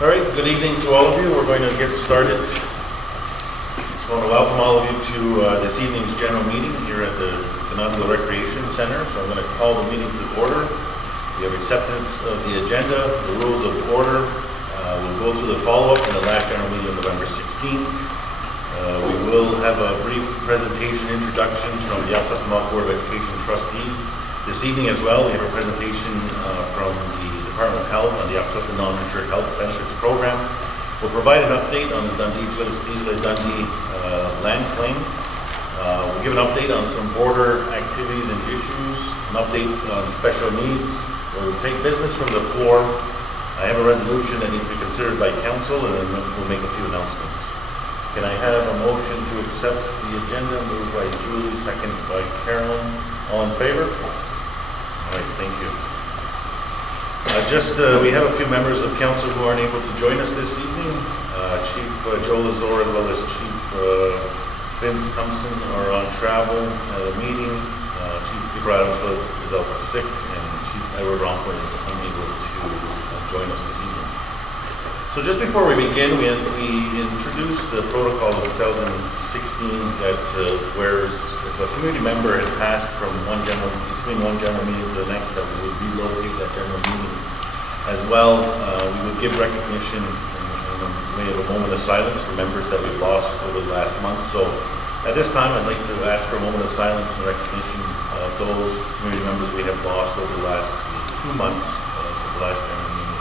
All right, good evening to all of you. We're going to get started. I want to welcome all of you to this evening's general meeting here at the Kentenhkó Recreation Center. So I'm going to call the meeting to order. We have acceptance of the agenda, the rules of order. We'll go through the follow-up in the last general meeting of November 16th. We will have a brief presentation introduction from the Akwesasne Board of Education Trustees. This evening as well, we have a presentation from the Department of Health on the Akwesasne Non-Insured Health Benefits Program. We'll provide an update on the Tsikaristisere Dundee land claim. We'll give an update on some border activities and issues, an update on special needs. We'll take business from the floor. I have a resolution that needs to be considered by council, and then we'll make a few announcements. Can I have a motion to accept the agenda? Moved by Julie, second by Carolyn. All in favor? All right, thank you. We have a few members of council who aren't able to join us this evening. Chief Joe Lazor as well as Chief Vince Thompson are on travel at a meeting. Chief Peter Adams is out sick, and Chief Edward Ronco is unable to join us this evening. So just before we begin, we introduced the protocol of 2016 that if a community member had passed between one general meeting to the next, that we would relocate that general meeting. As well, we would give recognition in the way of a moment of silence for members that we've lost over the last month. So at this time, I'd like to ask for a moment of silence in recognition of those community members we have lost over the last 2 months since the last general meeting.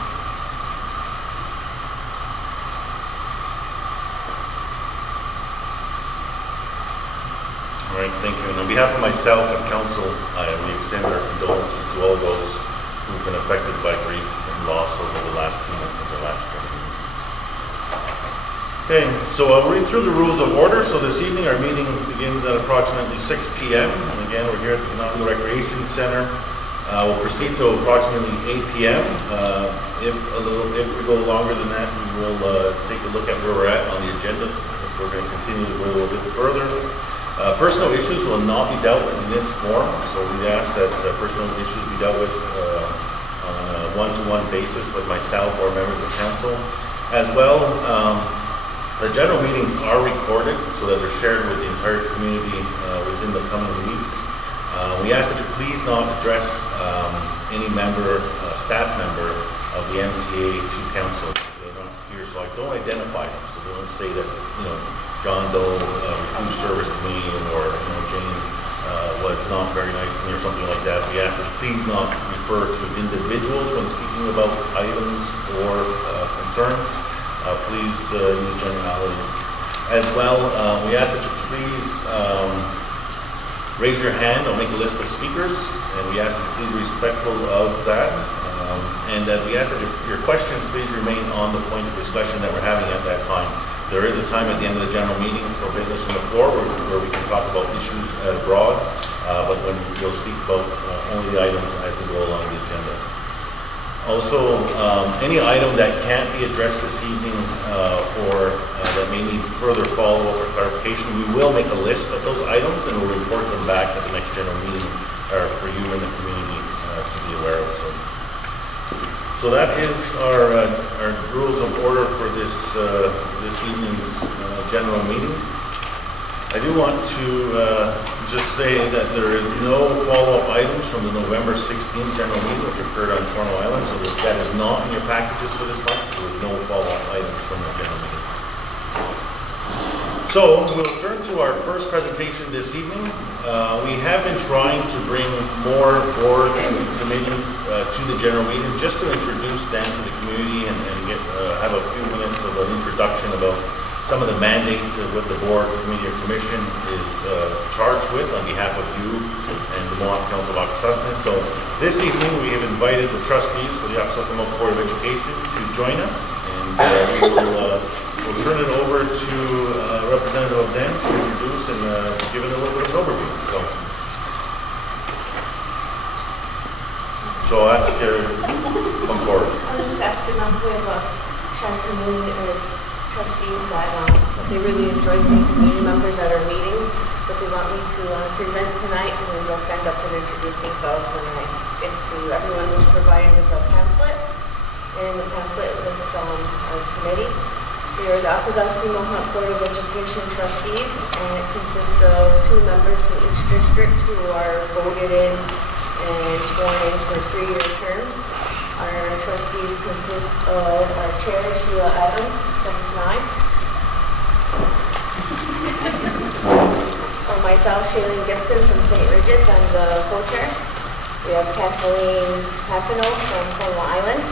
All right, thank you. And on behalf of myself and council, we extend our condolences to all those who've been affected by grief and loss over the last 2 months of the last year. Okay, so I'll read through the rules of order. So this evening our meeting begins at approximately 6 p.m. And again, we're here at the Kentenhkó Recreation Center. We'll proceed to approximately 8 p.m. If we go longer than that, we will take a look at where we're at on the agenda. If we're going to continue to go a little bit further. Personal issues will not be dealt with in this forum, so we ask that personal issues be dealt with on a one-to-one basis with myself or members of council. As well, the general meetings are recorded so that they're shared with the entire community within the coming week. We ask that you please not address any staff member of the MCA to council. They're not here, so I don't identify them. So don't say that, John Doe refused service to me, or Jane was not very nice to me, or something like that. We ask that you please not refer to individuals when speaking about items or concerns. Please use generalities. As well, we ask that you please raise your hand. I'll make a list of speakers, and we ask that you please be respectful of that. And that we ask that your questions please remain on the point of discussion that we're having at that time. There is a time at the end of the general meeting for business from the floor where we can talk about issues abroad, but when we'll speak about only the items as we go along the agenda. Also, any item that can't be addressed this evening that may need further follow-up or clarification, we will make a list of those items and we'll report them back at the next general meeting for you and the community to be aware of. So that is our rules of order for this evening's general meeting. I do want to just say that there is no follow-up items from the November 16th general meeting, which occurred on Kawehno Island. So that is not in your packages for this month. There was no follow-up items from the general meeting. So we'll turn to our first presentation this evening. We have been trying to bring more board committees to the general meeting just to introduce them to the community and have a few minutes of an introduction about some of the mandates of what the board, committee, or commission is charged with on behalf of you and the Mohawk Council of Akwesasne. So this evening we have invited the trustees for the Akwesasne Board of Education to join us, and we'll turn it over to a representative of them to introduce and give it a little bit of an overview. So I'll ask you to come forward. I was just asking them if we have a shy community or trustees that they really enjoy seeing community members at our meetings, but they want me to present tonight, and then they'll stand up and introduce themselves when I get to. Everyone was provided with a pamphlet, And in the pamphlet lists our committee. We are the Akwesasne Mohawk Board of Education Trustees, and it consists of 2 members from each district who are voted in and sworn in for 3-year terms. Our trustees consist of our chair, Sheila Adams from Snaihne, myself, Shailene Gibson from St. Regis, I'm the co-chair. We have Kathleen Kawehno from Cornwall Island,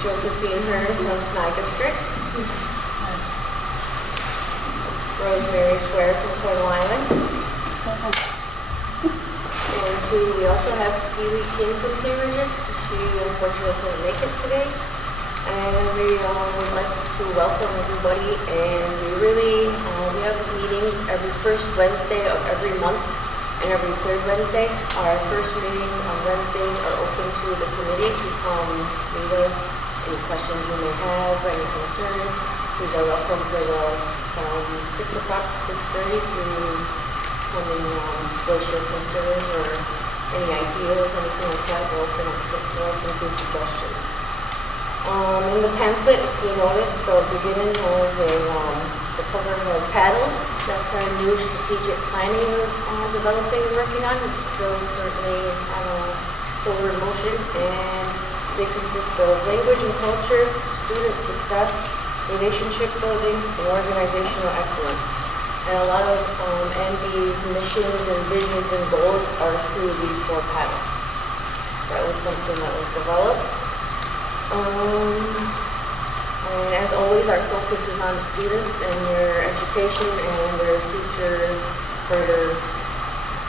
Josephine Hearn from Snaihne District, Rosemary Square from Cornwall Island, and we also have Celie King from St. Regis. She unfortunately couldn't make it today. And we would like to welcome everybody, and we have meetings every first Wednesday of every month and every third Wednesday. Our first meeting on Wednesdays are open to the committee to come meet us. Any questions you may have, any concerns, please are welcome for from 6 o'clock to 6:30 to come and voice your concerns or any ideas, anything like that. We're open to suggestions. In the pamphlet, if you notice, the beginning has the program has paddles. That's our new strategic planning we're developing and working on. It's still currently forward motion, and they consist of language and culture, student success, relationship building, and organizational excellence. And a lot of AMBE's missions and visions and goals are through these 4 paddles. That was something that was developed. And as always, our focus is on students and their education and their future further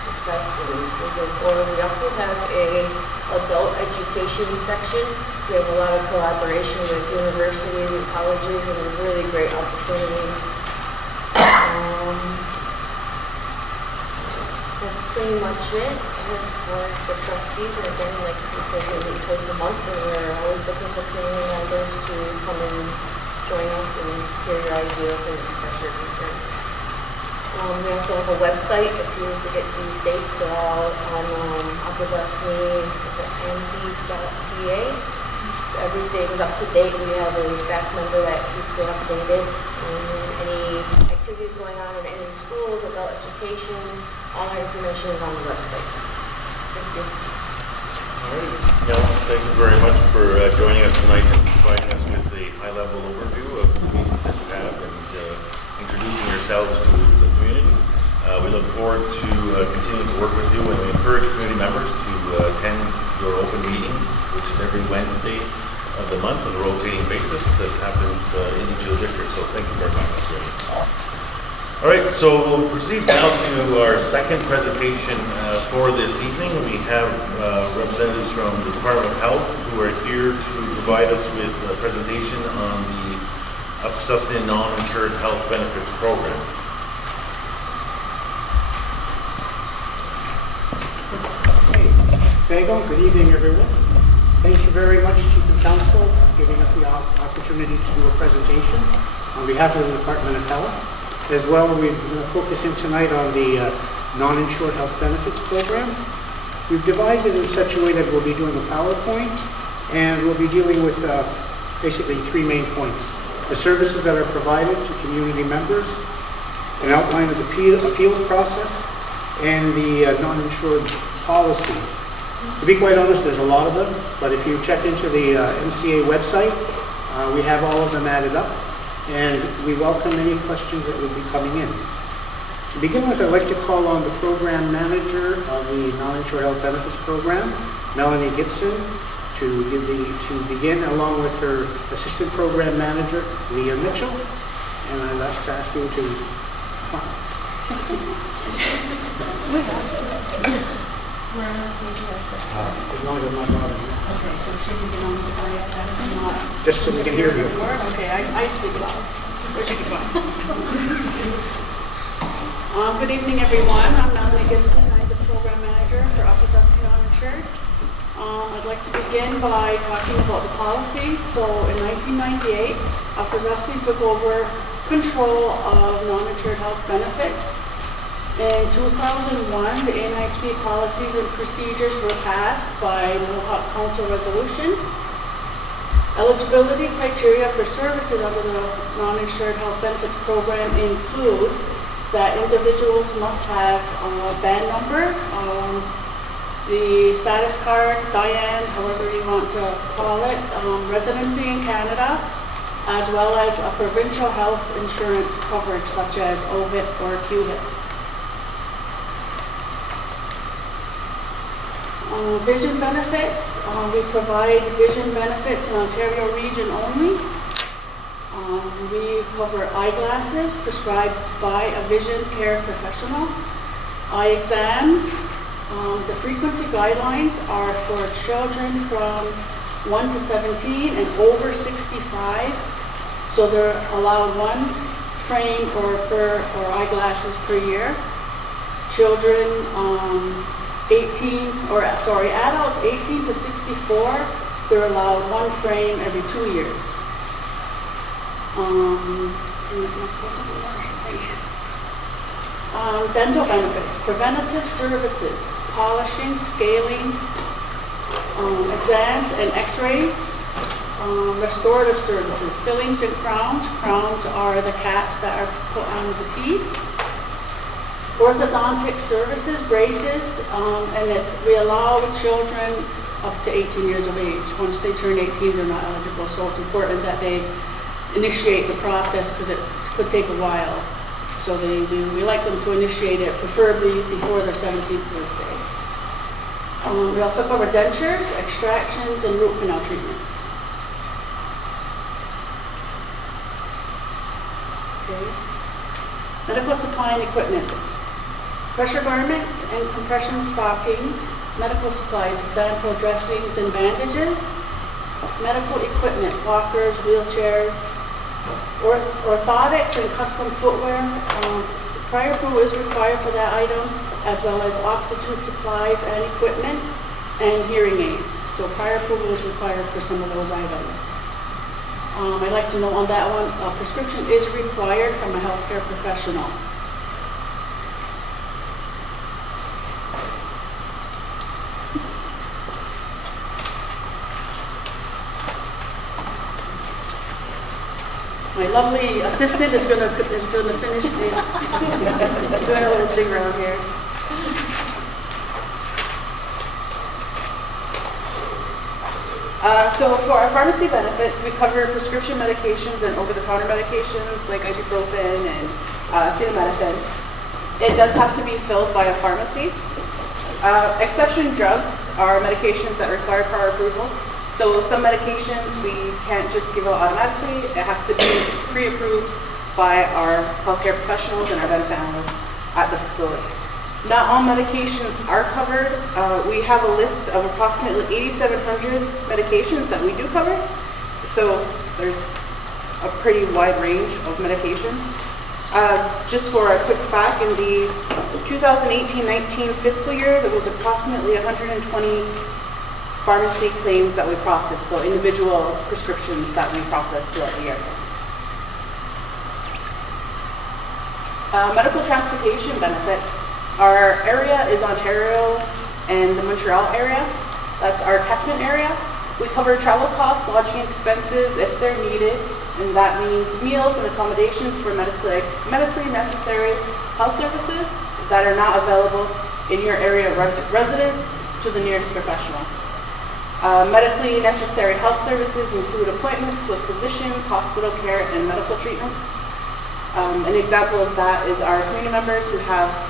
success and moving forward. We also have a adult education section. We have a lot of collaboration with universities and colleges and really great opportunities. That's pretty much it as far as the trustees. And again, like we said, we meet twice a month, and we're always looking for community members to come and join us and hear your ideas and express your concerns. We also have a website. If you forget these dates, they're all on Akwesasne, it's at ambe.ca. Everything is up to date. We have a staff member that keeps it updated. Any activities going on in any schools, adult education, all our information is on the website. Thank you. All right. Yeah, thank you very much for joining us tonight and providing us with a high-level overview of the meetings that you have and introducing yourselves to the community. We look forward to continuing to work with you, and we encourage community members to attend your open meetings, which is every Wednesday of the month on a rotating basis that happens in each of the districts. So thank you very much. All right, so we'll proceed now to our second presentation for this evening. We have representatives from the Department of Health who are here to provide us with a presentation on the Akwesasne Non-Insured Health Benefits Program. Sago, good evening, everyone. Thank you very much, Chief and Council, for giving us the opportunity to do a presentation on behalf of the Department of Health. As well, we're going to focus in tonight on the Non-Insured Health Benefits Program. We've devised it in such a way that we'll be doing a PowerPoint, and we'll be dealing with basically 3 main points. The services that are provided to community members, an outline of the appeals process, and the non-insured policies. To be quite honest, there's a lot of them, but if you check into the MCA website, we have all of them added up, and we welcome any questions that will be coming in. To begin with, I'd like to call on the program manager of the Non-Insured Health Benefits Program, Melanie Gibson, to begin, along with her assistant program manager, Leah Mitchell, and I'd like to ask you to come. As long as I'm not bothering you. Okay, so should we get on the side? That's not. Just so we can hear you. Okay, I speak loud. Where's your phone? Good evening, everyone. I'm Melanie Gibson. I'm the program manager for Akwesasne Non-Insured. I'd like to begin by talking about the policy. So in 1998, Akwesasne took over control of non-insured health benefits. In 2001, the NIP policies and procedures were passed by Mohawk Council Resolution. Eligibility criteria for services under the Non-Insured Health Benefits Program include that individuals must have a band number, the status card, Diane, however you want to call it, residency in Canada, as well as a provincial health insurance coverage such as OHIP or QHIP. Vision benefits, we provide vision benefits in Ontario region only. We cover eyeglasses prescribed by a vision care professional, eye exams. The frequency guidelines are for children from 1 to 17 and over 65. So they're allowed one frame or eyeglasses per year. Children adults 18 to 64, they're allowed one frame every 2 years. Dental benefits, preventative services, polishing, scaling, exams and x-rays, restorative services, fillings and crowns. Crowns are the caps that are put on the teeth. Orthodontic services, braces, and we allow children up to 18 years of age. Once they turn 18, they're not eligible, so it's important that they initiate the process because it could take a while. So we like them to initiate it, preferably before their 17th birthday. We also cover dentures, extractions, and root canal treatments. Okay. Medical supply and equipment. Pressure garments and compression stockings, medical supplies, example dressings and bandages, medical equipment, walkers, wheelchairs, orthotics and custom footwear. Prior approval is required for that item, as well as oxygen supplies and equipment, and hearing aids. So prior approval is required for some of those items. I'd like to know on that one, a prescription is required from a healthcare professional. My lovely assistant is going to finish doing a little jig around here. So for our pharmacy benefits, we cover prescription medications and over-the-counter medications like ibuprofen and acetaminophen. It does have to be filled by a pharmacy. Exception drugs are medications that require prior approval. So some medications we can't just give out automatically. It has to be pre-approved by our healthcare professionals and our benefit analysts at the facility. Not all medications are covered. We have a list of approximately 8,700 medications that we do cover. So there's a pretty wide range of medications. Just for a quick fact, in the 2018-19 fiscal year, there was approximately 120 pharmacy claims that we processed, so individual prescriptions that we processed throughout the year. Medical transportation benefits. Our area is Ontario and the Montreal area. That's our catchment area. We cover travel costs, lodging expenses if they're needed, and that means meals and accommodations for medically necessary health services that are not available in your area of residence to the nearest professional. Medically necessary health services include appointments with physicians, hospital care, and medical treatments. An example of that is our community members who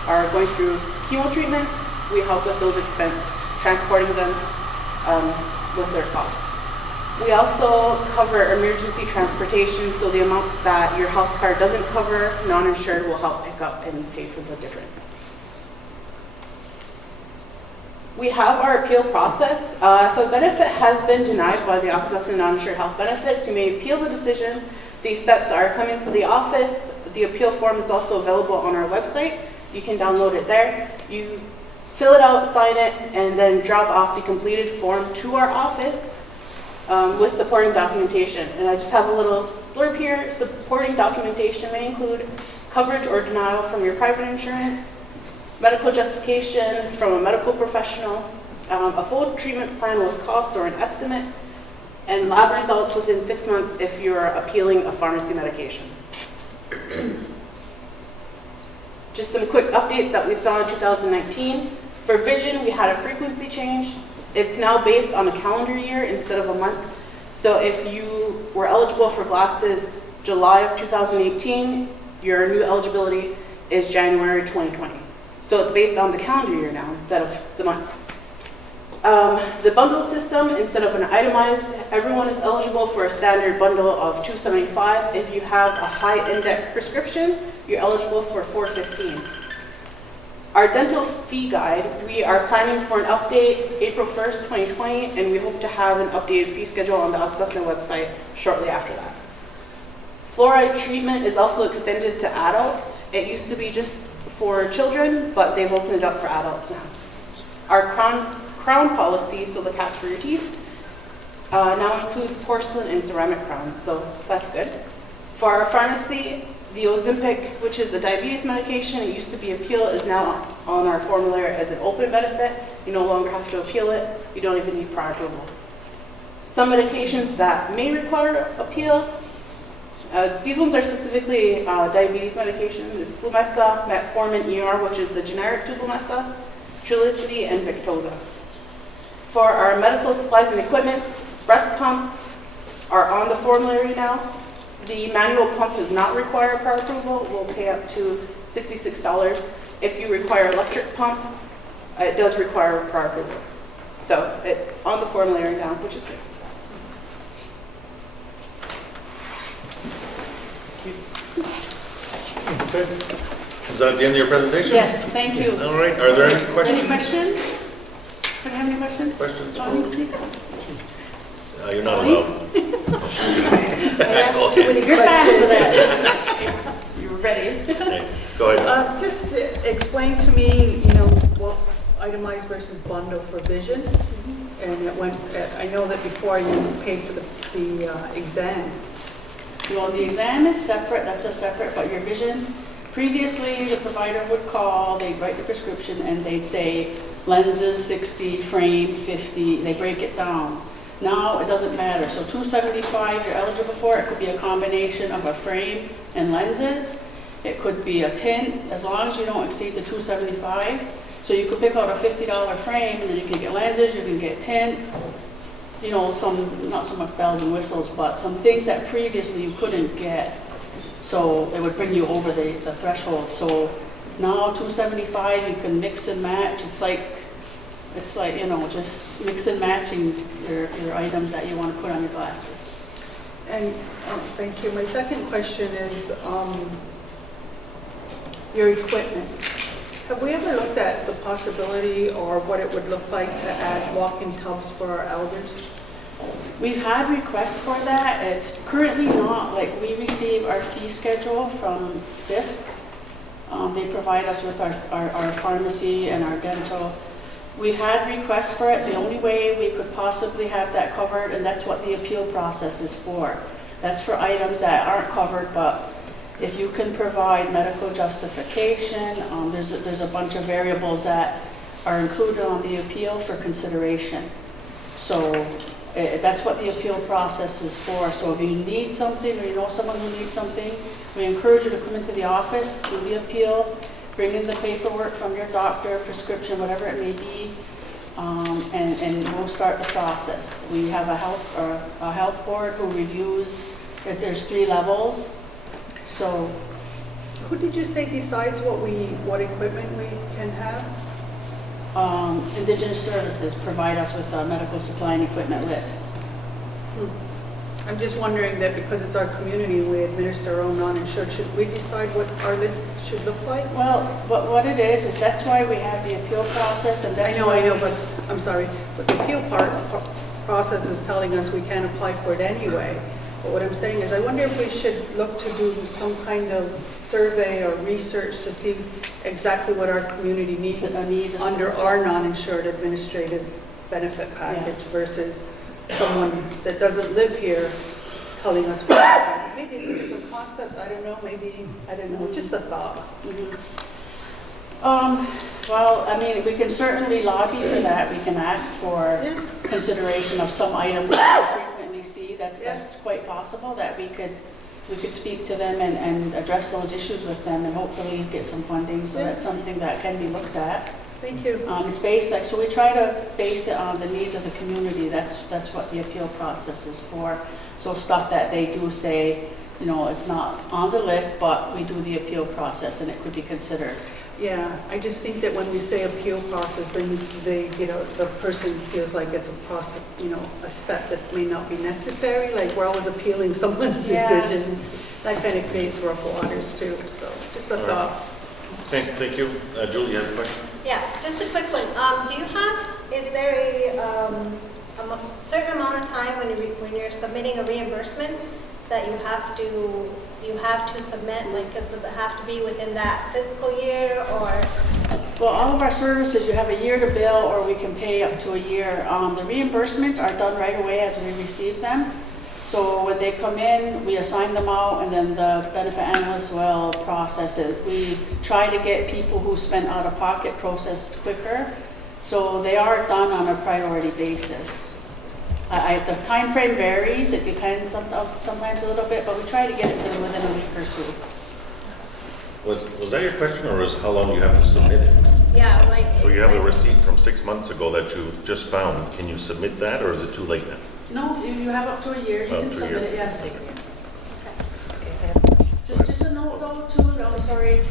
are going through chemo treatment. We help with those expenses, transporting them with their costs. We also cover emergency transportation, so the amounts that your health card doesn't cover, non-insured will help pick up and pay for the difference. We have our appeal process. So benefit has been denied by the Akwesasne non-insured health benefits. You may appeal the decision. These steps are coming to the office. The appeal form is also available on our website. You can download it there. You fill it out, sign it, and then drop off the completed form to our office with supporting documentation. And I just have a little blurb here. Supporting documentation may include coverage or denial from your private insurance, medical justification from a medical professional, a full treatment plan with costs or an estimate, and lab results within 6 months if you're appealing a pharmacy medication. Just some quick updates that we saw in 2019. For vision, we had a frequency change. It's now based on a calendar year instead of a month. So if you were eligible for glasses July of 2018, your new eligibility is January 2020. So it's based on the calendar year now instead of the month. The bundled system, instead of an itemized, everyone is eligible for a standard bundle of $275. If you have a high index prescription, you're eligible for $415. Our dental fee guide, we are planning for an update April 1st, 2020, and we hope to have an updated fee schedule on the Akwesasne website shortly after that. Fluoride treatment is also extended to adults. It used to be just for children, but they've opened it up for adults now. Our crown policy, so the caps for your teeth, now includes porcelain and ceramic crowns, so that's good. For our pharmacy, the Ozempic, which is the diabetes medication, it used to be appeal, is now on our formulary as an open benefit. You no longer have to appeal it. You don't even need prior approval. Some medications that may require appeal, these ones are specifically diabetes medications. It's Flumetza, Metformin ER, which is the generic Tubulmetza, Trulicity, and Victoza. For our medical supplies and equipment, breast pumps are on the formulary now. The manual pump does not require prior approval. We'll pay up to $66. If you require electric pump, it does require prior approval. So it's on the formulary now, which is good. Is that the end of your presentation? Yes, thank you. All right, are there any questions? Any questions? Do you have any questions? Questions? Bonnie? You're not allowed. I asked too many You're fast with questions. that. You're ready. Okay, go ahead. Just explain to me, what itemized versus bundle for vision. And it went, I know that before you paid for the exam. Well, the exam is separate, that's a separate, but your vision, previously the provider would call, they'd write the prescription and they'd say lenses 60, frame 50, they break it down. Now it doesn't matter, so $275 you're eligible for, it could be a combination of a frame and lenses. It could be a tint, as long as you don't exceed the $275. So you could pick out a $50 frame and then you can get lenses, you can get tint, some, not so much bells and whistles, but some things that previously you couldn't get. So it would bring you over the threshold. So now $275, you can mix and match. It's like, just mix and matching your items that you want to put on your glasses. And thank you. My second question is your equipment. Have we ever looked at the possibility or what it would look like to add walk-in tubs for our elders? We've had requests for that. It's currently not, we receive our fee schedule from DISC. They provide us with our pharmacy and our dental. We've had requests for it. The only way we could possibly have that covered, and that's what the appeal process is for. That's for items that aren't covered, but if you can provide medical justification, there's a bunch of variables that are included on the appeal for consideration. So that's what the appeal process is for. So if you need something or you know someone who needs something, we encourage you to come into the office, do the appeal, bring in the paperwork from your doctor, prescription, whatever it may be, and we'll start the process. We have a health board who reviews that there's 3 levels. So, Who did you say decides what equipment we can have? Indigenous Services provide us with a medical supply and equipment list. I'm just wondering that because it's our community, we administer our own non-insured. Should we decide what our list should look like? Well, but what it is that's why we have the appeal process, and that's I know, but I'm sorry. But the appeal process is telling us we can't apply for it anyway. But what I'm saying is I wonder if we should look to do some kind of survey or research to see exactly what our community needs under our non-insured administrative benefit package versus someone that doesn't live here telling us what. Maybe it's a different concept, I don't know, just a thought. Well, I mean, we can certainly lobby for that. We can ask for consideration of some items that we frequently see. That's quite possible that we could speak to them and address those issues with them and hopefully get some funding. So that's something that can be looked at. Thank you. It's based, like, so we try to base it on the needs of the community. That's what the appeal process is for. So stuff that they do say, you know, it's not on the list, but we do the appeal process and it could be considered. Yeah, I just think that when we say appeal process, then they, you know, the person feels like it's a process, you know, a step that may not be necessary, like we're always appealing someone's decision. That kind of creates rough waters too, so just a thought. Okay, thank you. Julie, you have a question? Yeah, just a quick one. Is there a certain amount of time when you're submitting a reimbursement that you have to submit? Like, does it have to be within that fiscal year, or? Well, all of our services, you have a year to bill or we can pay up to a year. The reimbursements are done right away as we receive them. So when they come in, we assign them out and then the benefit analyst will process it. We try to get people who spend out of pocket processed quicker. So they are done on a priority basis. The time frame varies. It depends sometimes a little bit, but we try to get it to them within a week or two. Was that your question, or is how long you have to submit it? Yeah, like. So you have a receipt from 6 months ago that you just found. Can you submit that, or is it too late now? No, you have up to a year. You can submit it, yes. Just a note though too, I'm sorry.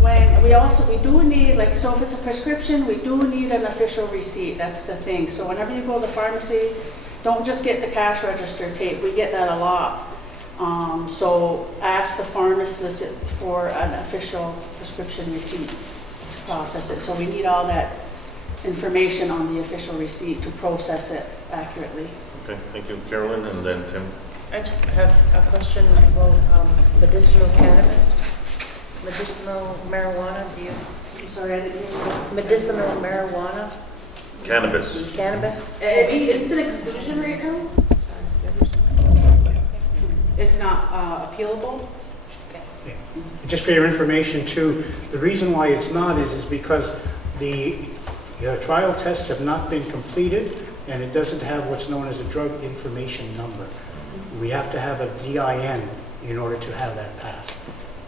When we do need, like, so if it's a prescription, we do need an official receipt. That's the thing. So whenever you go to the pharmacy, don't just get the cash register tape. We get that a lot. So ask the pharmacist for an official prescription receipt to process it. So we need all that information on the official receipt to process it accurately. Okay, thank you. Carolyn, and then Tim. I just have a question about medicinal cannabis, medicinal marijuana. I'm sorry, I didn't hear you. Medicinal marijuana? Cannabis. Cannabis? It's an exclusion right now. It's not appealable. Just for your information too, the reason why it's not is because the trial tests have not been completed and it doesn't have what's known as a drug information number. We have to have a DIN in order to have that passed.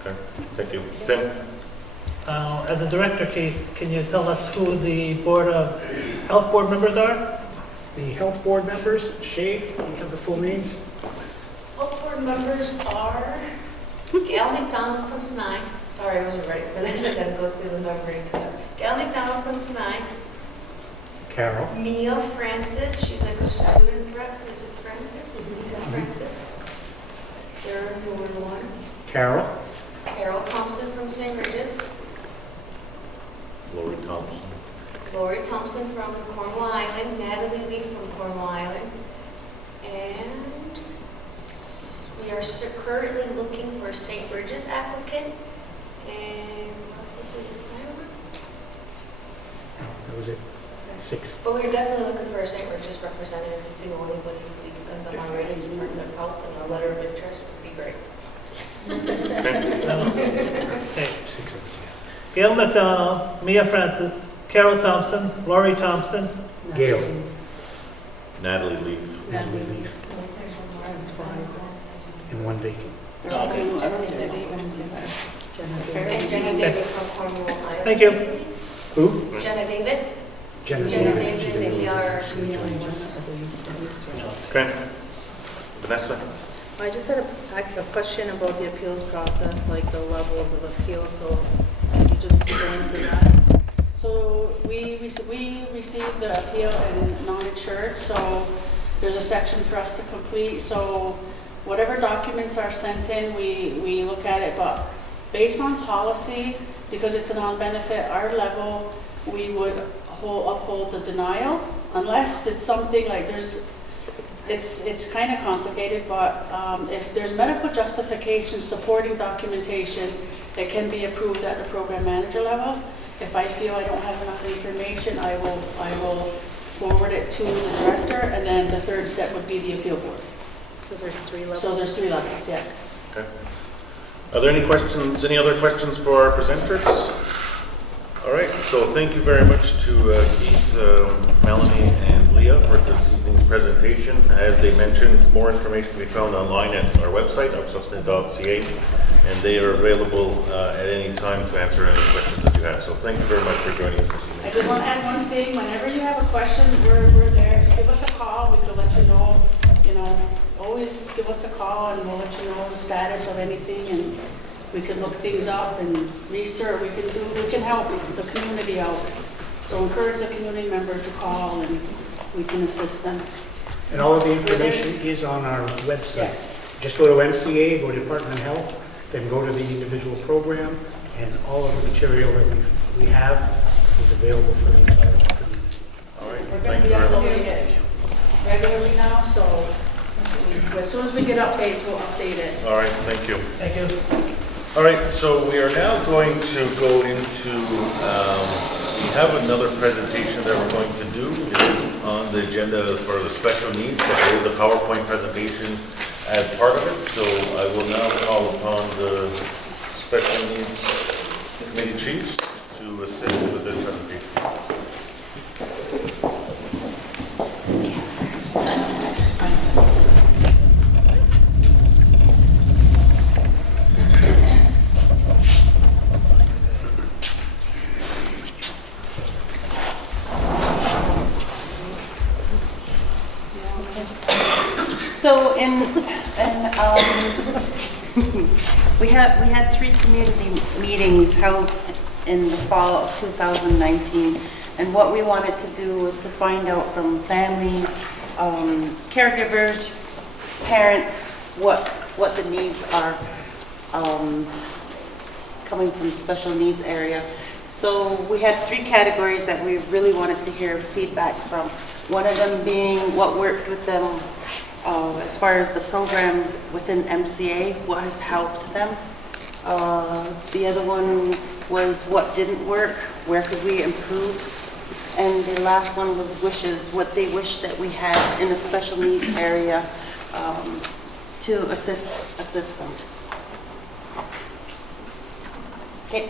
Okay, thank you. Tim? As a director, can you tell us who the health board members are? The health board members, Shay, do you have the full names? Health board members are Gail McDonald from Snaihne. Sorry, I wasn't ready for this. I gotta go through the numbering together. Gail McDonald from Snaihne. Carol. Mia Francis, she's like a student rep. Is it Francis? Mia Francis. They're Ward 1. Carol. Carol Thompson from St. Regis. Lori Thompson. Lori Thompson from Cornwall Island. Natalie Lee from Cornwall Island. And we are currently looking for a St. Regis applicant and possibly a Snaihne. That was it. 6. But we're definitely looking for a St. Regis representative. If you know anybody, please send them our rating Department of Health and a letter of interest would be great. Okay. Gail McDonald, Mia Francis, Carol Thompson, Lori Thompson, Gail. Natalie Leaf. Natalie Leaf. And 1 vacant. And Jenna David from Cornwall Island. Thank you. Who? Jenna David. Jenna David is AR. Okay. Vanessa? I just had a question about the appeals process, like the levels of appeal, so could you just go into that? So we receive the appeal in non-insured, so there's a section for us to complete. So whatever documents are sent in, we look at it, but based on policy, because it's a non-benefit, our level, we would uphold the denial, unless it's something like it's kind of complicated, but if there's medical justification supporting documentation, it can be approved at the program manager level. If I feel I don't have enough information, I will forward it to the director, and then the third step would be the appeal board. So there's 3 levels? So there's 3 levels, yes. Okay. Are there any questions, any other questions for our presenters? All right, so thank you very much to Keith, Melanie, and Leah for this evening's presentation. As they mentioned, more information can be found online at our website, akwesasne.ca, and they are available at any time to answer any questions that you have. So thank you very much for joining us this evening. I just want to add one thing. Whenever you have a question, we're there. Give us a call. We can let you know. Always give us a call and we'll let you know the status of anything, and we can look things up and research. We can help the community out. So encourage the community member to call and we can assist them. And all of the information is on our website. Yes. Just go to MCA, go to Department of Health, then go to the individual program, and all of the material that we have is available for the entire community. All right, We're going thank to you be very much. updating it regularly now, so as soon as we get updates, we'll update it. All right, thank you. Thank you. All right, so we are now going to go into, we have another presentation that we're going to do. It is on the agenda for the special needs, but there is a PowerPoint presentation as part of it. So I will now call upon the special needs committee chiefs to assist with this presentation. So we had 3 community meetings held in the fall of 2019, and what we wanted to do was to find out from families, caregivers, parents, what the needs are coming from the special needs area. So we had 3 categories that we really wanted to hear feedback from. One of them being what worked with them as far as the programs within MCA, what has helped them. The other one was what didn't work, where could we improve. And the last one was wishes, what they wish that we had in the special needs area to assist them. Okay.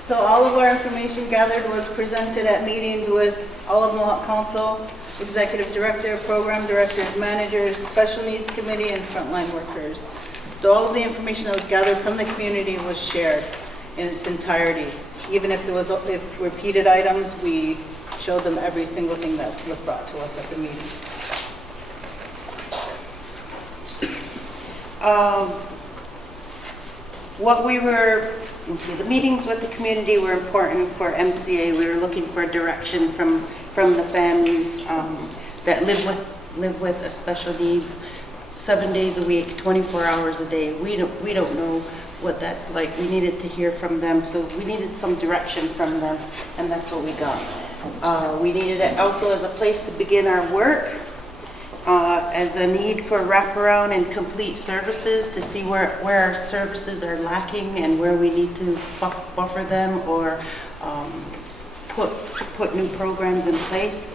So all of our information gathered was presented at meetings with all of Mohawk Council, Executive Director, Program Directors, Managers, Special Needs Committee, and frontline workers. So all of the information that was gathered from the community was shared in its entirety. Even if there was repeated items, we showed them every single thing that was brought to us at the meetings. The meetings with the community were important for MCA. We were looking for direction from the families that live with a special needs 7 days a week, 24 hours a day. We don't know what that's like. We needed to hear from them, so we needed some direction from them, and that's what we got. We needed it also as a place to begin our work, as a need for wraparound and complete services to see where our services are lacking and where we need to buffer them or put new programs in place,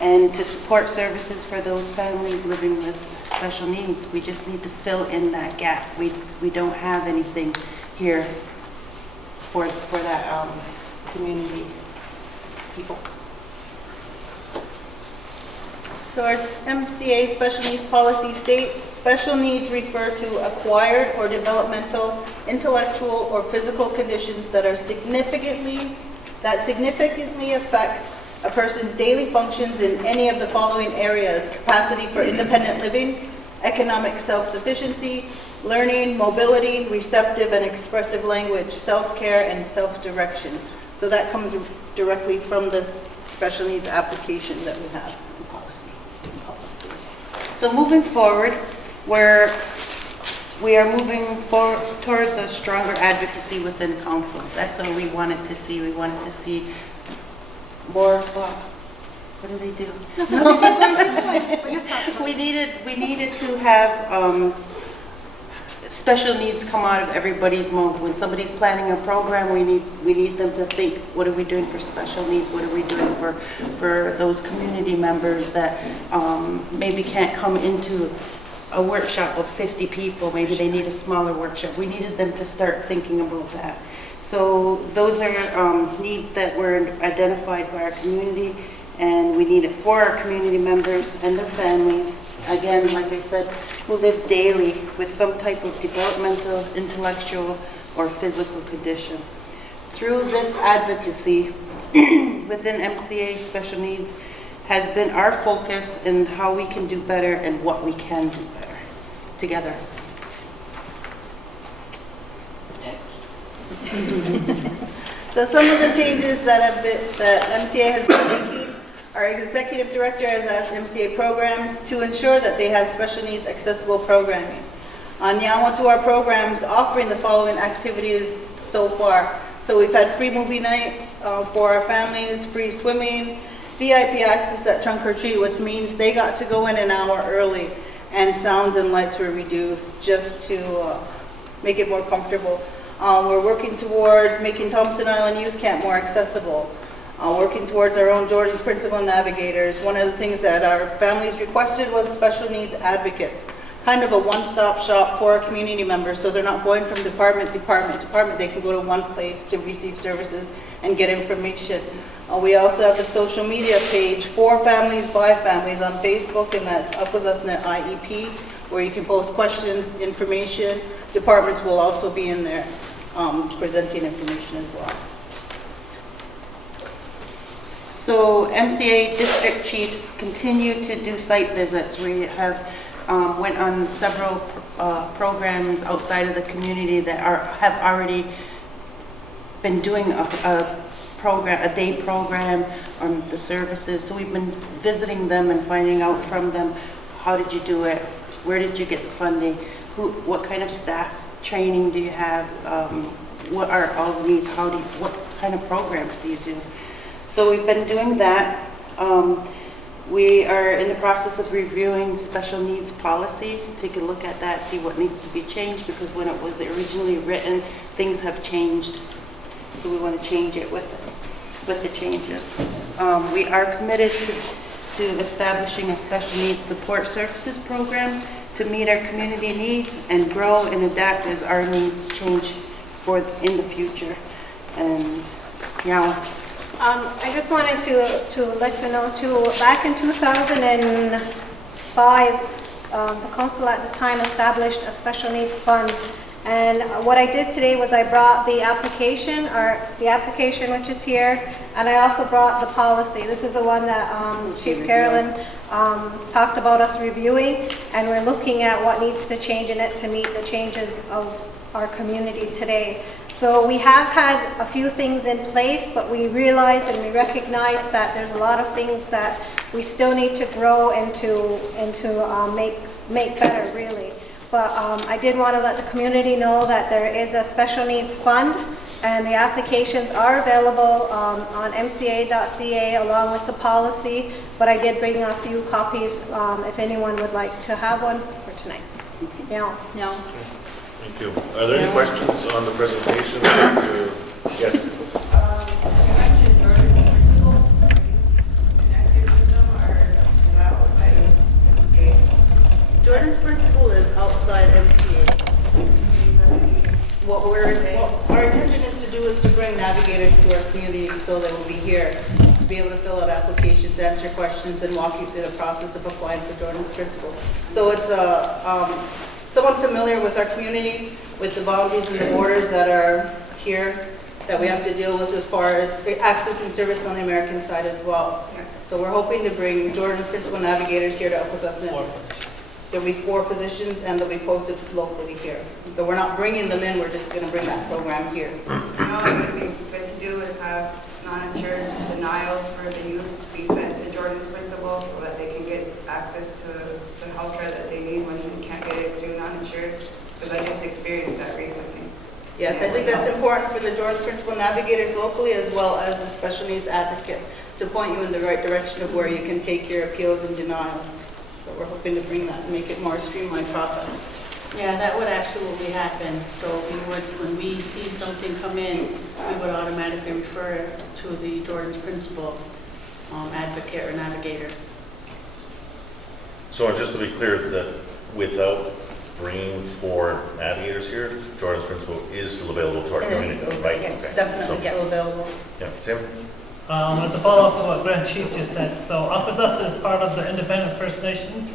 and to support services for those families living with special needs. We just need to fill in that gap. We don't have anything here for that community people. So our MCA special needs policy states, special needs refer to acquired or developmental, intellectual, or physical conditions that significantly affect a person's daily functions in any of the following areas: capacity for independent living, economic self-sufficiency, learning, mobility, receptive and expressive language, self-care, and self-direction. So that comes directly from this special needs application that we have in policy. So moving forward, we are moving towards a stronger advocacy within council. That's what we wanted to see. We wanted to see more. What do they do? We needed to have special needs come out of everybody's mouth. When somebody's planning a program, we need them to think, what are we doing for special needs? What are we doing for those community members that maybe can't come into a workshop of 50 people? Maybe they need a smaller workshop. We needed them to start thinking about that. So So those are needs that were identified by our community, and we need it for our community members and their families. Again, like I said, who live daily with some type of developmental, intellectual, or physical condition. Through this advocacy within MCA special needs has been our focus in how we can do better and what we can do better together. So some of the changes that MCA has been making, our executive director has asked MCA programs to ensure that they have special needs accessible programming. Now to our programs offering the following activities so far. So we've had free movie nights for our families, free swimming, VIP access at trunk or treat, which means they got to go in an hour early, and sounds and lights were reduced just to make it more comfortable. We're working towards making Thompson Island Youth Camp more accessible. Working towards our own Jordan's Principal Navigators. One of the things that our families requested was special needs advocates. Kind of a one-stop shop for our community members, so they're not going from department to department. They can go to one place to receive services and get information. We also have a social media page for families by families on Facebook, and that's Akwesasne IEP, where you can post questions, information. Departments will also be in there presenting information as well. So MCA district chiefs continue to do site visits. We have went on several programs outside of the community that have already been doing a day program on the services. So we've been visiting them and finding out from them, how did you do it? Where did you get the funding? What kind of staff training do you have? What are all of these? What kind of programs do you do? So we've been doing that. We are in the process of reviewing special needs policy. Take a look at that, see what needs to be changed, because when it was originally written, things have changed. So we want to change it with the changes. We are committed to establishing a special needs support services program to meet our community needs and grow and adapt as our needs change in the future. And yeah. I just wanted to let you know too, back in 2005, the council at the time established a special needs fund. And what I did today was I brought the application which is here, and I also brought the policy. This is the one that Chief Carolyn talked about us reviewing, and we're looking at what needs to change in it to meet the changes of our community today. So we have had a few things in place, but we realize and we recognize that there's a lot of things that we still need to grow and to make better, really. But I did want to let the community know that there is a special needs fund, and the applications are available on mca.ca along with the policy. But I did bring a few copies if anyone would like to have one for tonight. Yeah. No. Thank you. Are there any questions on the presentation? Yes. You mentioned Jordan's Principal. Are you connected with them, or is that outside of MCA? Jordan's Principal is outside MCA. What our intention is to do is to bring navigators to our community, so they will be here to be able to fill out applications, answer questions, and walk you through the process of applying for Jordan's Principal. So it's someone familiar with our community, with the boundaries and the borders that are here that we have to deal with as far as accessing service on the American side as well. So we're hoping to bring Jordan's Principal Navigators here to Akwesasne. There'll be 4 positions, and they'll be posted locally here. So we're not bringing them in, we're just going to bring that program here. What would be good to do is have non-insured denials for the youth be sent to Jordan's Principal so that they can get access to the health care that they need when they can't get it through non-insured. Because I just experienced that recently. Yes, I think that's important for the Jordan's Principal Navigators locally, as well as the special needs advocate, to point you in the right direction of where you can take your appeals and denials. So we're hoping to bring that and make it more streamlined process. Yeah, that would absolutely happen. So when we see something come in, we would automatically refer to the Jordan's Principal advocate or navigator. So just to be clear, that without bringing for navigators here, Jordan's principle is still available to our It is community, still- right? yes, Okay. definitely So- still available. Yeah, Tim? As a follow-up to what Grand Chief just said, so Akwesasne is part of the Independent First Nations,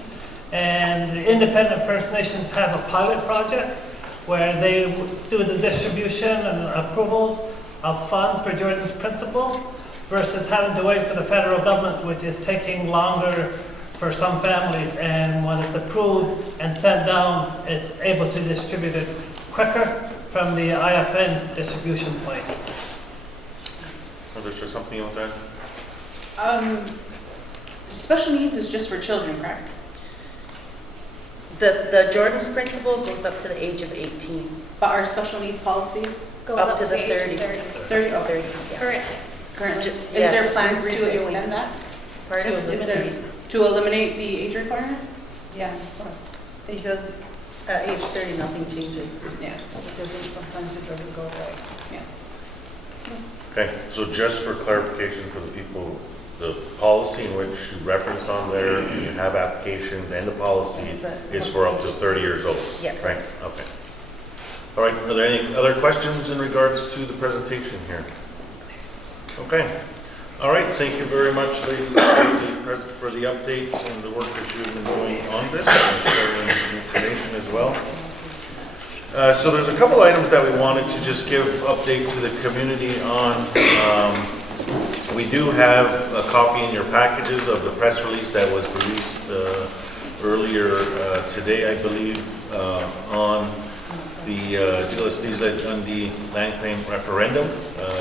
and the Independent First Nations have a pilot project where they do the distribution and approvals of funds for Jordan's Principle versus having to wait for the federal government, which is taking longer for some families, and when it's approved and sent down, it's able to distribute it quicker from the IFN distribution point. Is there something else that? Special needs is just for children, correct? The Jordan's Principle goes up to the age of 18. But our special needs policy, Goes Up to the age 30. 30, oh, 30, yeah. Currently. currently. Is Yes, there plans we're to reviewing extend that? Pardon? Is there, to eliminate the age requirement? Yeah. Because at age 30, nothing changes. Yeah. Because sometimes it doesn't go away. Okay, so just for clarification for the people, the policy in which you referenced on there, you have applications and the policy is for up to 30 years old? Yeah. Right, okay. All right, are there any other questions in regards to the presentation here? Okay. All right, thank you very much, ladies and gentlemen, for the updates and the work that you've been doing on this and sharing the information as well. So there's a couple items that we wanted to just give update to the community on. We do have a copy in your packages of the press release that was released earlier today, I believe, on the Tsikaristisere Dundee land claim referendum.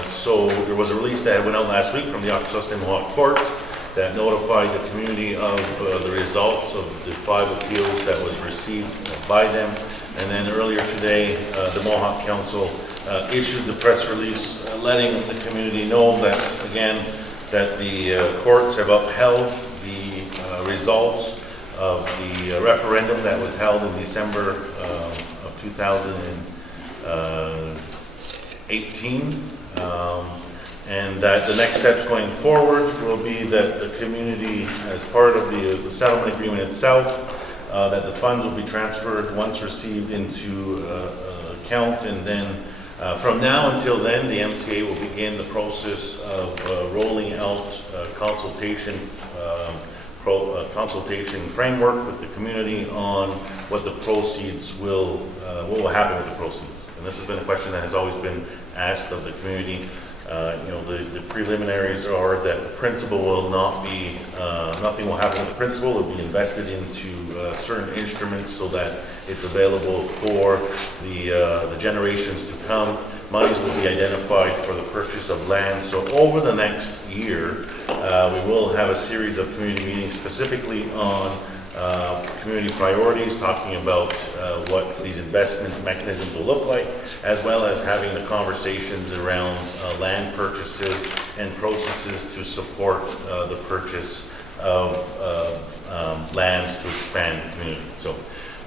So there was a release that went out last week from the Akwesasne Mohawk Court that notified the community of the results of the 5 appeals that was received by them. And then earlier today, the Mohawk Council issued the press release letting the community know that, again, that the courts have upheld the results of the referendum that was held in December of 2018. And that the next steps going forward will be that the community, as part of the settlement agreement itself, that the funds will be transferred once received into account, and then from now until then, the MCA will begin the process of rolling out consultation framework with the community on what the proceeds what will happen with the proceeds. And this has been a question that has always been asked of the community. The preliminaries are that the principal will not be, nothing will happen with the principal. It will be invested into certain instruments so that it's available for the generations to come. Monies will be identified for the purchase of land. So over the next year, we will have a series of community meetings specifically on community priorities, talking about what these investment mechanisms will look like, as well as having the conversations around land purchases and processes to support the purchase of lands to expand the community. So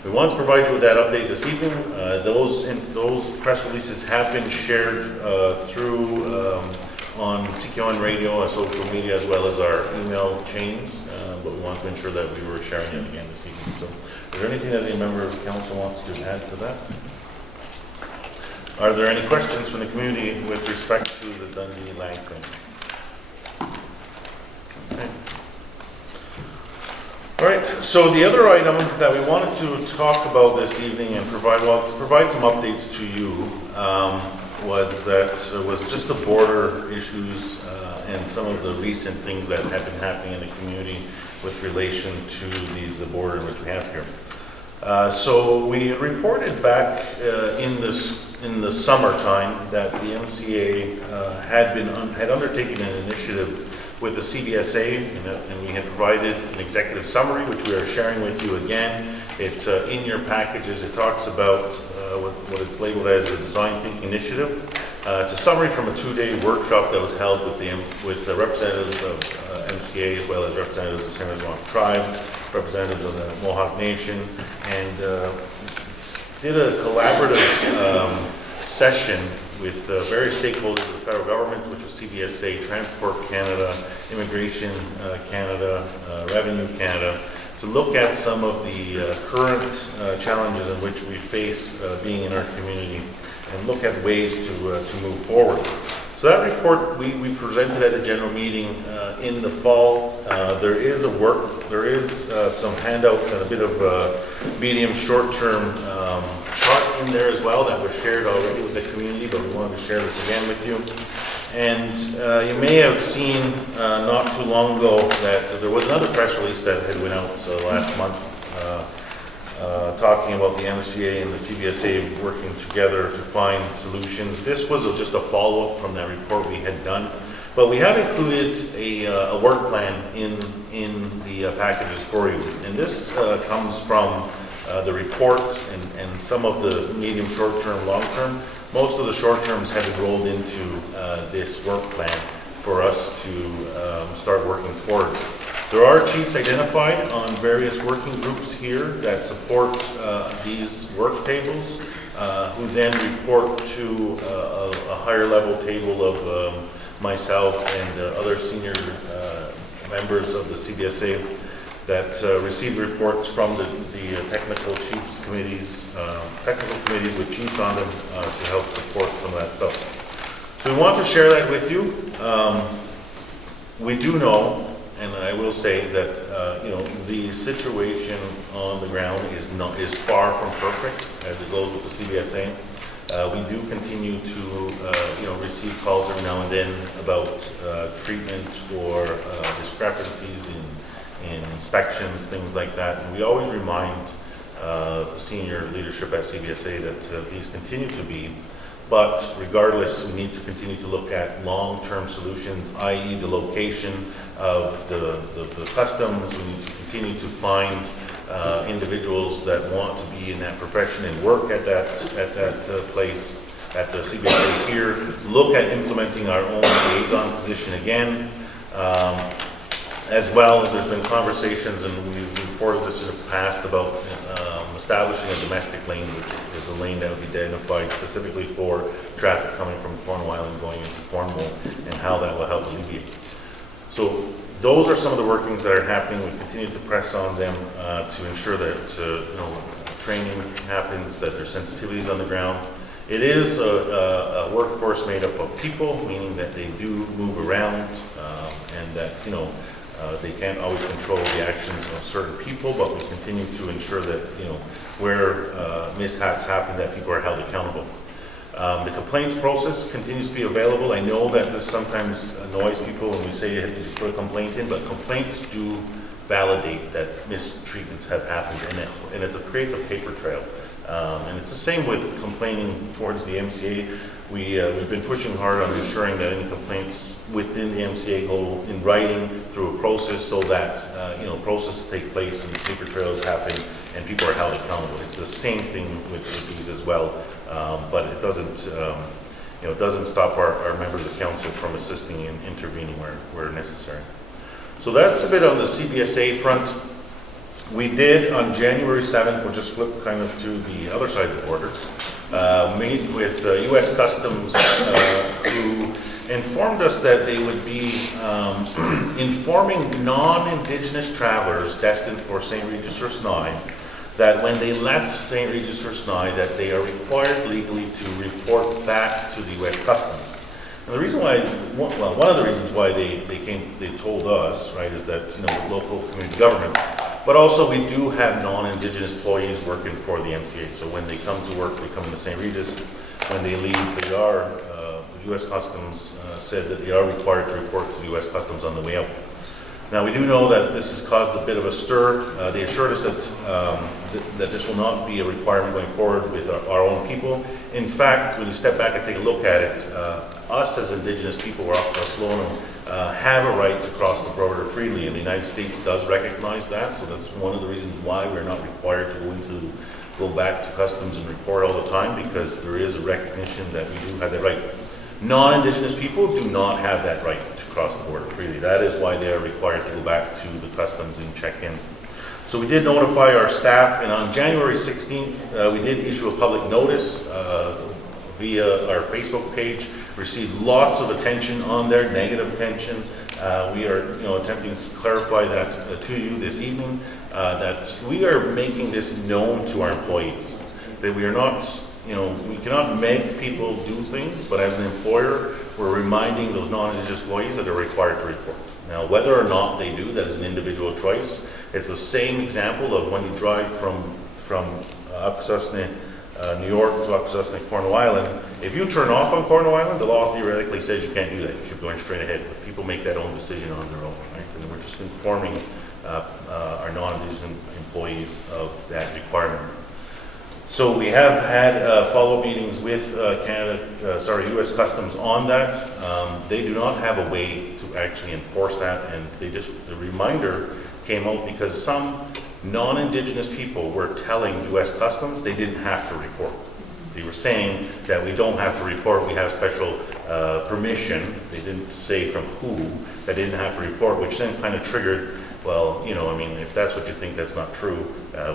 we want to provide you with that update this evening. Those press releases have been shared through on CKON radio, social media, as well as our email chains. But we want to ensure that we were sharing it again this evening. So is there anything that any member of the council wants to add to that? Are there any questions from the community with respect to the Dundee land claim? Okay. All right, so the other item that we wanted to talk about this evening and provide some updates to you was just the border issues and some of the recent things that have been happening in the community with relation to the border which we have here. So we reported back in the summertime that the MCA had undertaken an initiative with the CBSA, and we had provided an executive summary, which we are sharing with you again. It's in your packages. It talks about what it's labeled as a design thinking initiative. It's a summary from a 2-day workshop that was held with the representatives of MCA, as well as representatives of the Mohawk tribe, representatives of the Mohawk Nation, and did a collaborative session with various stakeholders of the federal government, which was CBSA, Transport Canada, Immigration Canada, Revenue Canada, to look at some of the current challenges in which we face being in our community and look at ways to move forward. So that report we presented at a general meeting in the fall. There is some handouts and a bit of a medium short-term chart in there as well that was shared already with the community, but we wanted to share this again with you. And you may have seen not too long ago that there was another press release that had went out last month talking about the MCA and the CBSA working together to find solutions. This was just a follow-up from that report we had done, but we have included a work plan in the packages for you. And this comes from the report and some of the medium, short-term, long-term. Most of the short-terms have been rolled into this work plan for us to start working towards. There are chiefs identified on various working groups here that support these work tables, who then report to a higher level table of myself and other senior members of the CBSA that receive reports from the technical chiefs committees, technical committees with chiefs on them to help support some of that stuff. So we want to share that with you. We do know, and I will say that the situation on the ground is far from perfect as it goes with the CBSA. We do continue to receive calls every now and then about treatment or discrepancies in inspections, things like that. And we always remind the senior leadership at CBSA that these continue to be. But regardless, we need to continue to look at long-term solutions, i.e. the location of the customs. We need to continue to find individuals that want to be in that profession and work at that place, at the CBSA here. Look at implementing our own liaison position again. As well, there's been conversations, and we've reported this in the past, about establishing a domestic lane, which is a lane that would be identified specifically for traffic coming from Cornwall and going into Cornwall, and how that will help alleviate. So those are some of the workings that are happening. We continue to press on them to ensure that training happens, that there's sensitivities on the ground. It is a workforce made up of people, meaning that they do move around, and that they can't always control the actions of certain people, but we continue to ensure that where mishaps happen, that people are held accountable. The complaints process continues to be available. I know that this sometimes annoys people when we say you have to just put a complaint in, but complaints do validate that mistreatments have happened, and it creates a paper trail. And it's the same with complaining towards the MCA. We've been pushing hard on ensuring that any complaints within the MCA go in writing through a process, so that processes take place and paper trails happen and people are held accountable. It's the same thing with these as well, but it doesn't stop our members of council from assisting and intervening where necessary. So that's a bit on the CBSA front. We did on January 7th, we'll just flip kind of to the other side of the border, meet with U.S. Customs, who informed us that they would be informing non-Indigenous travelers destined for St. Regis or Snaihne that when they left St. Regis or Snaihne, that they are required legally to report back to the U.S. Customs. And the reason why, one of the reasons why they told us, right, is that local community government, but also we do have non-Indigenous employees working for the MCA. So when they come to work, they come into St. Regis. When they leave, they are. The U.S. Customs said that they are required to report to the U.S. Customs on the way out. Now we do know that this has caused a bit of a stir. They assured us that this will not be a requirement going forward with our own people. In fact, when you step back and take a look at it, us as Indigenous people, we're off have a right to cross the border freely, and the United States does recognize that. So that's one of the reasons why we're not required to go back to customs and report all the time, because there is a recognition that we do have that right. Non-Indigenous people do not have that right to cross the border freely. That is why they are required to go back to the customs and check in. So we did notify our staff, and on January 16th, we did issue a public notice via our Facebook page. Received lots of attention on there, negative attention. We are, attempting to clarify that to you this evening, that we are making this known to our employees, that we are not, we cannot make people do things, but as an employer, we're reminding those non-Indigenous employees that they're required to report. Now, whether or not they do, that is an individual choice. It's the same example of when you drive from Akwesasne, New York to Akwesasne, Kawehno Island. If you turn off on Kawehno Island, the law theoretically says you can't do that. You should be going straight ahead. But people make that own decision on their own, right? And we're just informing our non-Indigenous employees of that requirement. So we have had follow-up meetings with U.S. Customs on that. They do not have a way to actually enforce that, and the reminder came out because some non-Indigenous people were telling U.S. Customs they didn't have to report. They were saying that we don't have to report, we have special permission. They didn't say from who that didn't have to report, which then kind of triggered, well, if that's what you think, that's not true.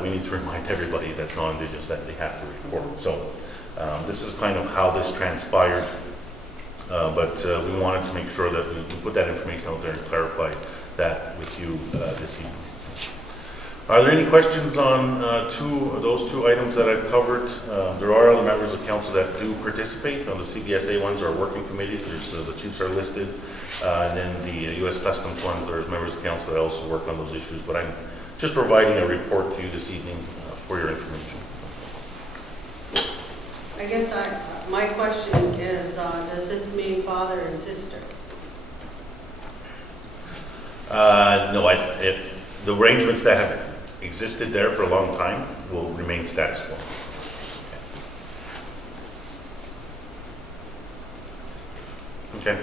We need to remind everybody that's non-Indigenous that they have to report. So this is kind of how this transpired, but we wanted to make sure that we put that information out there and clarify that with you this evening. Are there any questions on those two items that I've covered? There are other members of council that do participate. On the CBSA ones are working committees. There's the chiefs are listed, and then the U.S. Customs ones. There's members of council that also work on those issues. But I'm just providing a report to you this evening for your information. I guess my question is, does this mean father and sister? No, the arrangements that have existed there for a long time will remain status quo. Okay.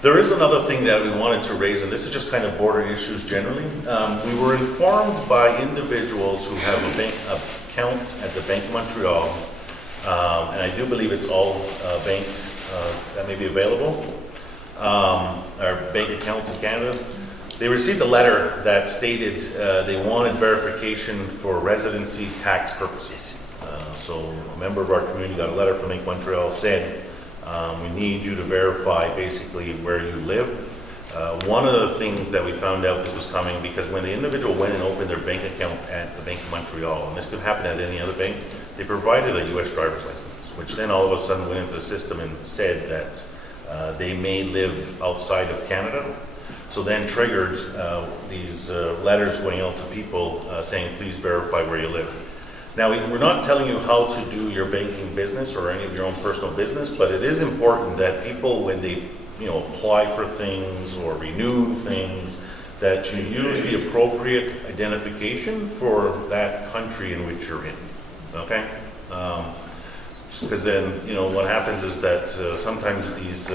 There is another thing that we wanted to raise, and this is just kind of border issues generally. We were informed by individuals who have a bank account at the Bank of Montreal, and I do believe it's all bank that may be available, our bank accounts in Canada. They received a letter that stated they wanted verification for residency tax purposes. So a member of our community got a letter from Bank Montreal, said, we need you to verify basically where you live. One of the things that we found out this was coming, because when the individual went and opened their bank account at the Bank of Montreal, and this could happen at any other bank, they provided a U.S. driver's license, which then all of a sudden went into the system and said that they may live outside of Canada. So then triggered these letters going out to people saying, please verify where you live. Now, we're not telling you how to do your banking business or any of your own personal business, but it is important that people, when they apply for things or renew things, that you use the appropriate identification for that country in which you're in, okay? Because then, what happens is that sometimes these,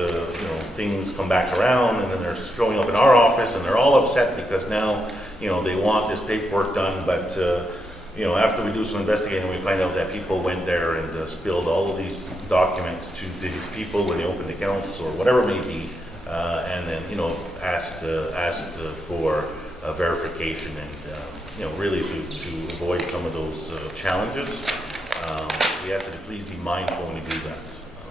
things come back around, and then they're showing up in our office, and they're all upset because now, they want this paperwork done, but, after we do some investigating, we find out that people went there and spilled all of these documents to these people when they opened accounts or whatever it may be, and then, asked for verification and, really to avoid some of those challenges. We ask that you please be mindful when you do that.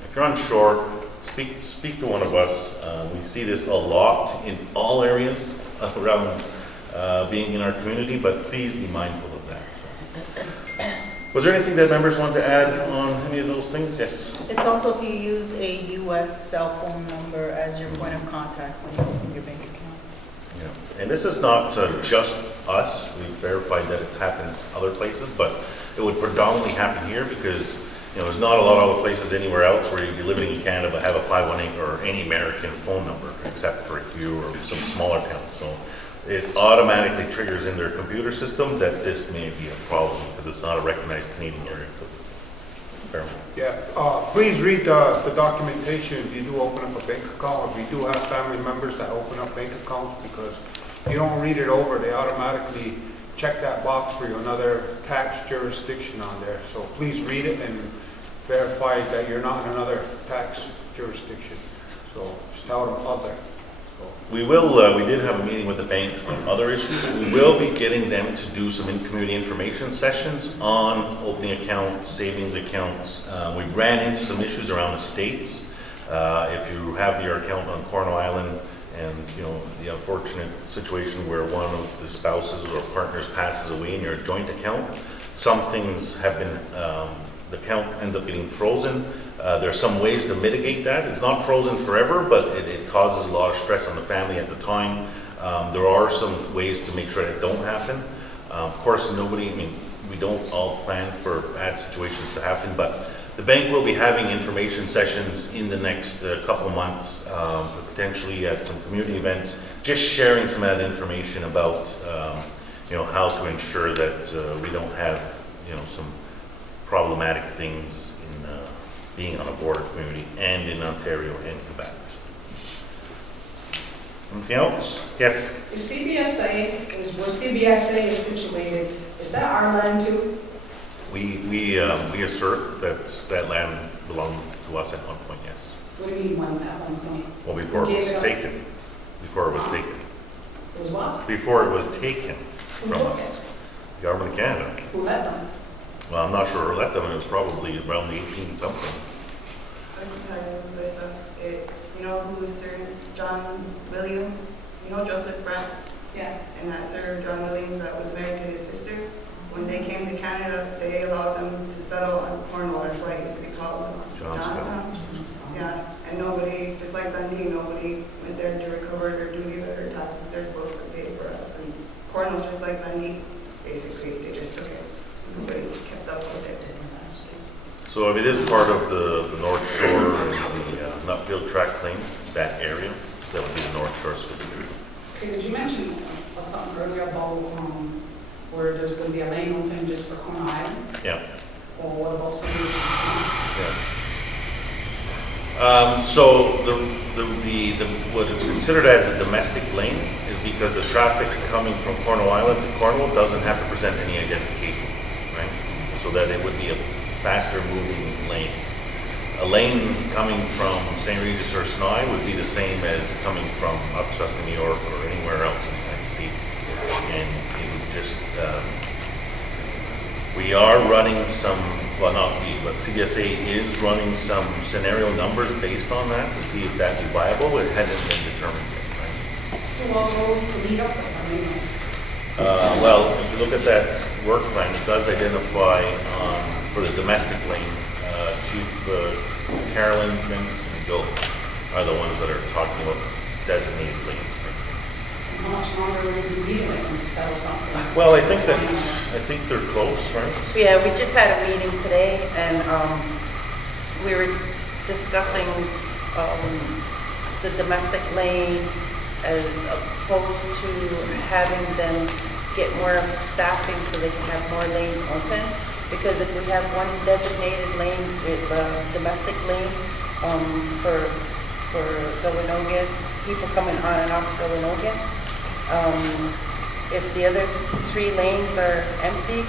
If you're unsure, speak to one of us. We see this a lot in all areas around being in our community, but please be mindful of that. Was there anything that members want to add on any of those things? Yes? It's also if you use a U.S. cell phone number as your point of contact when you open your bank account. Yeah. And this is not just us. We've verified that it happens other places, but it would predominantly happen here because there's not a lot of other places anywhere else where you'd be living in Canada but have a 518 or any American phone number except for here or some smaller towns. So it automatically triggers in their computer system that this may be a problem because it's not a recognized Canadian area code. Yeah, please read the documentation if you do open up a bank account. If you do have family members that open up bank accounts, because if you don't read it over, they automatically check that box for you, another tax jurisdiction on there. So please read it and verify that you're not in another tax jurisdiction. So just tell them other. We will, we did have a meeting with the bank on other issues. We will be getting them to do some in-community information sessions on opening accounts, savings accounts. We ran into some issues around estates. If you have your account on Kawehno Island And, you know, the unfortunate situation where one of the spouses or partners passes away in your joint account, some things have been, the account ends up getting frozen. There's some ways to mitigate that. It's not frozen forever, but it causes a lot of stress on the family at the time. There are some ways to make sure that don't happen. Of course, we don't all plan for bad situations to happen, but the bank will be having information sessions in the next couple of months, potentially at some community events, just sharing some of that information about, you know, how to ensure that we don't have, you know, some problematic things in being on a border community and in Ontario and Quebec. Anything else? Yes? The CBSA is where CBSA is situated. Is that our land too? We assert that land belonged to us at one point, yes. What do you mean at one point? Well, before it was taken. Before it was taken. It was what? Before it was taken Who from took us. it? The government of Canada. Who let them? Well, I'm not sure who let them, and it was probably around the 18 something. Lisa, it's, you know who Sir John William, you know Joseph Brett? Yeah. And that Sir John Williams that was married to his sister, when they came to Canada, they allowed them to settle on Cornwall. That's why it used to be called Johnstown. Yeah, and nobody, just like Dundee, nobody went there to recover their duties or their taxes they're supposed to pay for us. And Cornwall, just like Dundee, basically, they just took it. Nobody kept up with it. So if it is part of the North Shore and the Nutfield Tract claim, that area, that would be the North Shore specifically. Okay, because you mentioned something earlier about where there's going to be a lane open just for Kana Island. Yeah. Or what about some of these? Yeah. So what is considered as a domestic lane is because the traffic coming from Cornwall Island to Cornwall doesn't have to present any identification, right? So that it would be a faster moving lane. A lane coming from St. Regis or Snaihne would be the same as coming from Akwesasne, New York, or anywhere else in the United States. And it would just, we are running some, well not we, but CBSA is running some scenario numbers based on that to see if that'd be viable. It hasn't been determined yet, right? So all those to meet up with, well, if you look at that work plan, it does identify for the domestic lane, Chief Carolyn, Vince, and Bill are the ones that are talking about designated lanes. how much longer will we be waiting to settle something? Well, I think they're close, right? Yeah, we just had a meeting today, and we were discussing the domestic lane as opposed to having them get more staffing so they can have more lanes open. Because if we have one designated lane with domestic lane for Kawehno, people coming on and off Kawehno, if the other 3 lanes are empty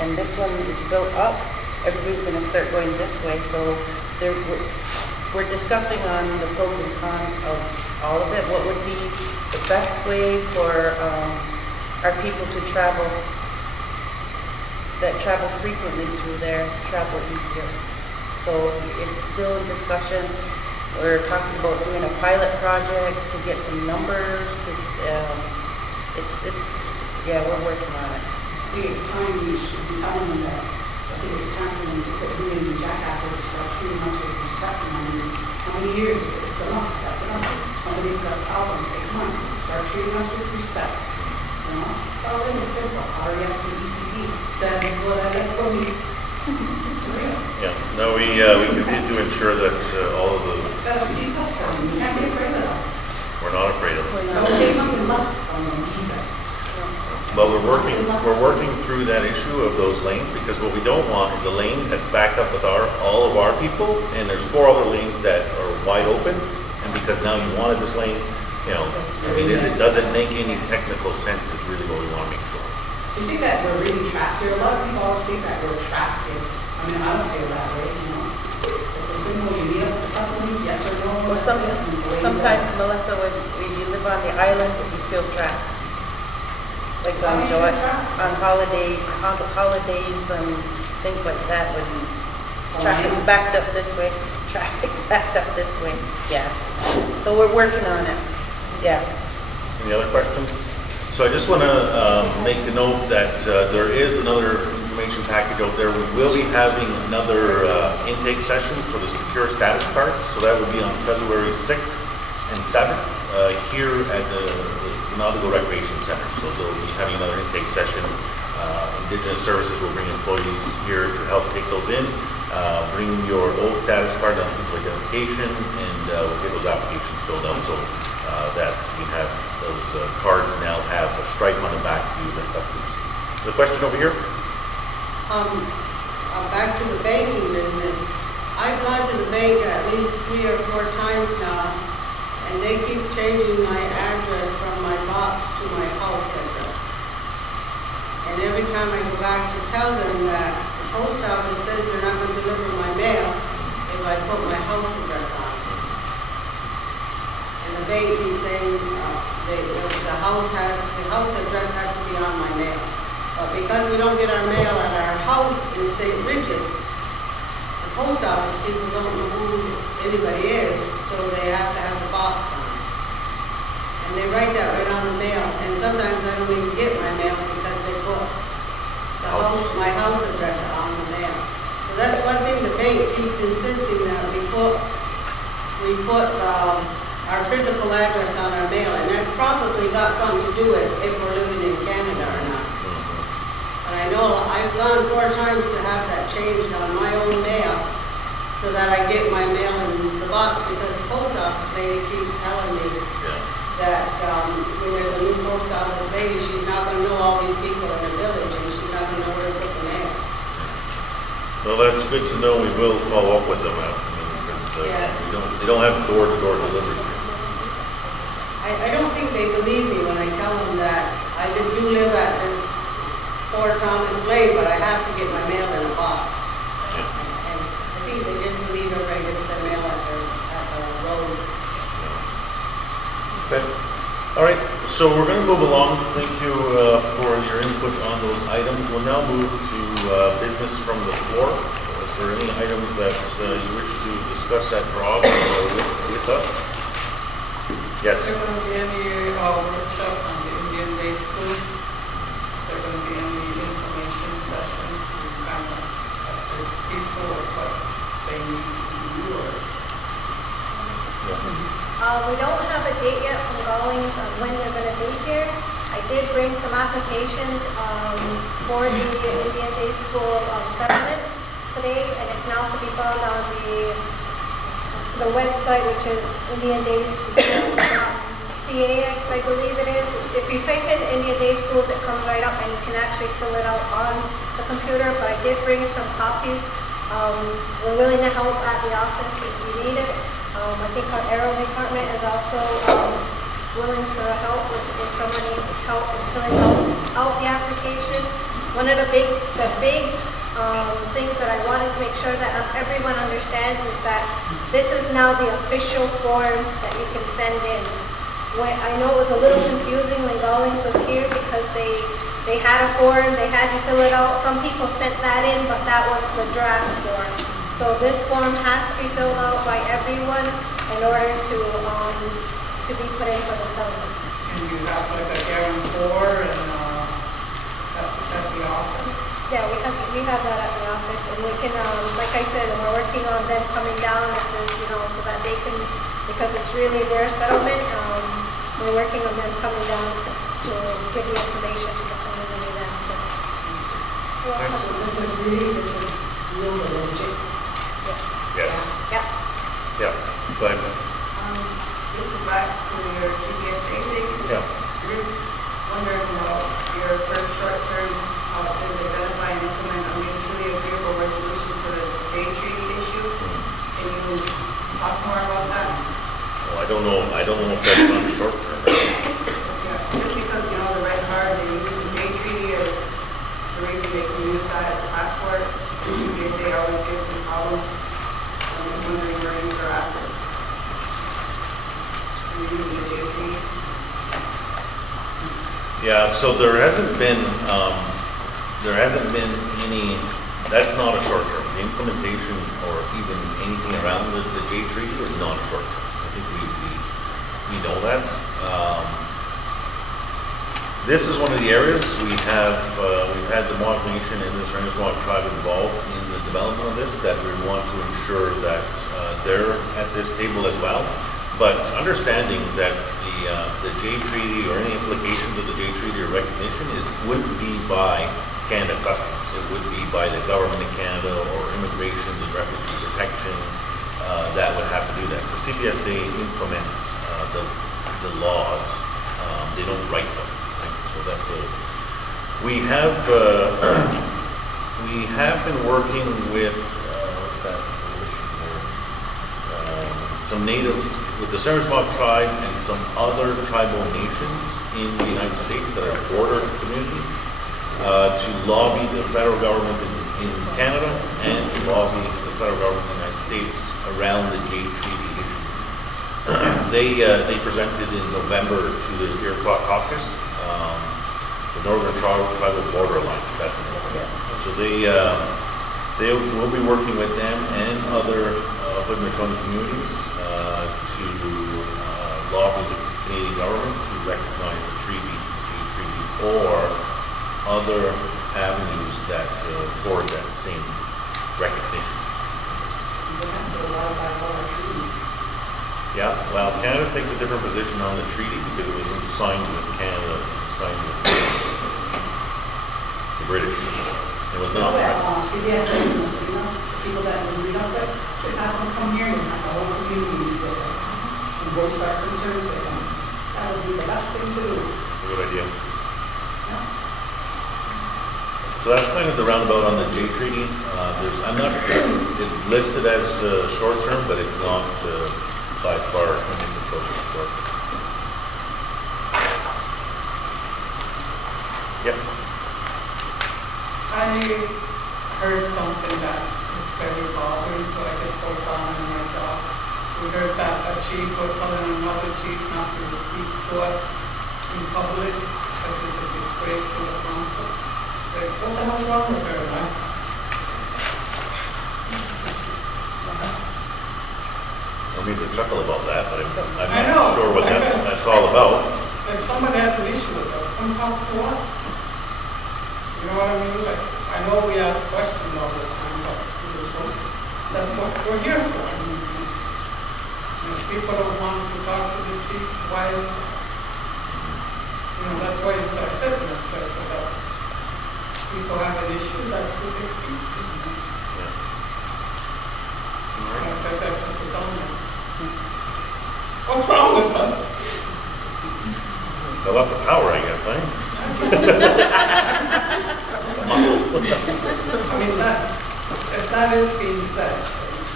and this one is built up, everybody's going to start going this way. So we're discussing on the pros and cons of all of it. What would be the best way for our people to travel, that travel frequently through there, travel easier. So it's still in discussion. We're talking about doing a pilot project to get some numbers. Yeah, we're working on it. I think it's time we should be telling them that. I think it's time for them to quit doing the jackasses and start treating us with respect. And I mean, how many years is it? It's enough. That's enough. Somebody's got to tell them, hey, come on, start treating us with respect. You know, it's all really simple. RESPECD. That is what I get from you. Yeah. No, we continue to ensure that all of the. Gotta speak up for them. You can't be afraid of them. We're not afraid of it. Don't take nothing less from them either. Well, we're working through that issue of those lanes because what we don't want is a lane that's backed up with all of our people, and there's 4 other lanes that are wide open, and because now you wanted this lane, you know, I mean, does it make any technical sense is really what we want to make sure. Do you think that we're really trapped here? A lot of people always think that we're trapped here. I mean, I don't feel that way, you know. It's a simple, you meet up with the customers, yes or no. Well, sometimes, Melissa, when you live on the island, you feel trapped. Like on holidays and things like that, when traffic's backed up this way, yeah. So we're working on it. Yes. Any other questions? So I just want to make a note that there is another information package out there. We will be having another intake session for the secure status card. So that will be on February 6th and 7th here at the Kentenhkó Recreation Center. So they'll be having another intake session. Indigenous Services will bring employees here to help take those in. Bring your old status card on things like identification, and we'll get those applications filled out so that we have those cards now have a stripe on the back to use as customers. The question over here? Back to the banking business. I've gone to the bank at least 3 or 4 times now, and they keep changing my address from my box to my house address. And every time I go back to tell them that the post office says they're not going to deliver my mail if I put my house address on. And the bank keeps saying the house address has to be on my mail. But because we don't get our mail at our house in St. Regis, the post office people don't know who anybody is, so they have to have the box on. And they write that right on the mail, and sometimes I don't even get my mail because they put my house address on the mail. So that's one thing the bank keeps insisting that we put our physical address on our mail, and that's probably got something to do with if we're living in Canada or not. But I know I've gone 4 times to have that changed on my own mail so that I get my mail in the box, because the post office lady keeps telling me that when there's a new post office lady, she's not going to know all these people in the village, and she's not going to know where to put the mail. Well, that's good to know. We will follow up with them. Because they don't have door-to-door delivery. I don't think they believe me when I tell them that I do live at this Fort Thomas Lane, but I have to get my mail in a box. And I think they just believe everybody gets their mail at the road. Okay. All right. So we're going to move along. Thank you for your input on those items. We'll now move to business from the floor. Is there any items that you wish to discuss at Broad with us? Yes. Is there going to be any workshops on the Indian Day School? Is there going to be any information sessions to kind of assist people with what they need to do? We don't have a date yet from Rawlings on when they're going to be here. I did bring some applications for the Indian Day School settlement today, and it's now to be found on the website, which is Indian Day Schools CA, I believe it is. If you type in Indian Day Schools, it comes right up, and you can actually fill it out on the computer. But I did bring some copies. We're willing to help at the office if you need it. I think our aero department is also willing to help if someone needs help in filling out the application. One of the big things that I wanted to make sure that everyone understands is that this is now the official form that you can send in. I know it was a little confusing when Rawlings was here because they had a form, they had you fill it out. Some people sent that in, but that was the draft form. So this form has to be filled out by everyone in order to be put in for the settlement. And you have like a guarantor and at the office? Yeah, we have that at the office, and we can, like I said, we're working on them coming down, so that they can, because it's really their settlement. We're working on them coming down to give the information to the community then. So this is really legit. Yes. Yeah. Yeah. Go ahead. This is back to your CPSA thing. Yeah. I'm just wondering about your first short term, how it says identify and implement a mutually agreeable resolution for the J Treaty issue. Can you talk more about that? Well, I don't know if that's on short term. Yeah, just because, the red card, they use the J Treaty as the reason they can use that as a passport. The CPSA always gives them problems. I'm just wondering where you are at. Using the J Treaty. Yeah, so there hasn't been any, that's not a short term. The implementation or even anything around the J Treaty is not short term. I think we know that. This is one of the areas we've had the Mohawk Nation and the Mohawk tribe involved in the development of this, that we want to ensure that they're at this table as well. But understanding that the J Treaty or any implications of the J Treaty or recognition wouldn't be by Canada Customs. It would be by the government of Canada or Immigration and Refugee Protection that would have to do that. The CPSA implements the laws. They don't write them. So that's we have been working with what's that with the Mohawk tribe and some other tribal nations in the United States that are border community to lobby the federal government in Canada and to lobby the federal government in the United States around the J Treaty issue. They presented in November to the Iroquois Caucus. The Northern Tribal Border Alliance, that's the name. So they will be working with them and other Haudenosaunee communities to lobby the Canadian government to recognize the treaty, or other avenues that for that same recognition. Yeah, well, Canada takes a different position on the treaty because it wasn't signed with Canada, signed with the British. It was not. CBS, people that was read up there, they're not going to come here and have the whole community meet with them and voice our concerns with them. That would be the best thing to do. That's a good idea. Yeah. So that's kind of the roundabout on the J Treaty. It's listed as short term, but it's not by far in the process work. Yep. I heard something that is very bothering, so I just spoke on it myself. We heard that a chief was telling another chief not to speak to us in public, that it's a disgrace to the council. Like, what the hell's wrong with her, man? I need to chuckle about that, but I'm not sure what that's all about. If somebody has an issue with us, come talk to us. You know what I mean? Like, I know we ask questions all the time, but that's what we're here for. If people don't want us to talk to the chiefs, why? That's why you start sitting up there, so that people have an issue, that's who they speak to. Like I said to the donors, what's wrong with us? A lot of power, I guess, eh? I mean, if that is being said,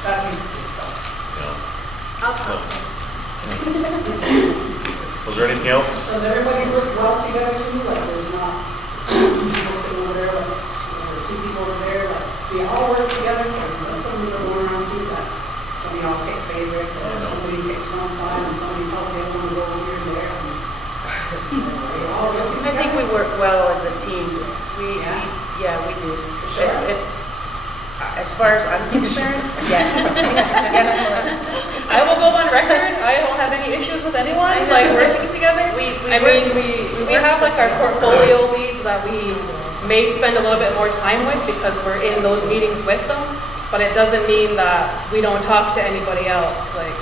that needs to stop. Was there anything else? Does everybody work well together too? Like there's not two people sitting over there, like, or two people over there, like we all work together, because that's something we're going around too, that some of y'all pick favorites, or somebody picks one side and somebody tells the other one to go over here and there. I think we work well as a team. We do. Sure. As far as I'm concerned, yes. Yes, Melissa. I will go on record. I don't have any issues with anyone like working together. We have like our portfolio leads that we may spend a little bit more time with because we're in those meetings with them. But it doesn't mean that we don't talk to anybody else. Like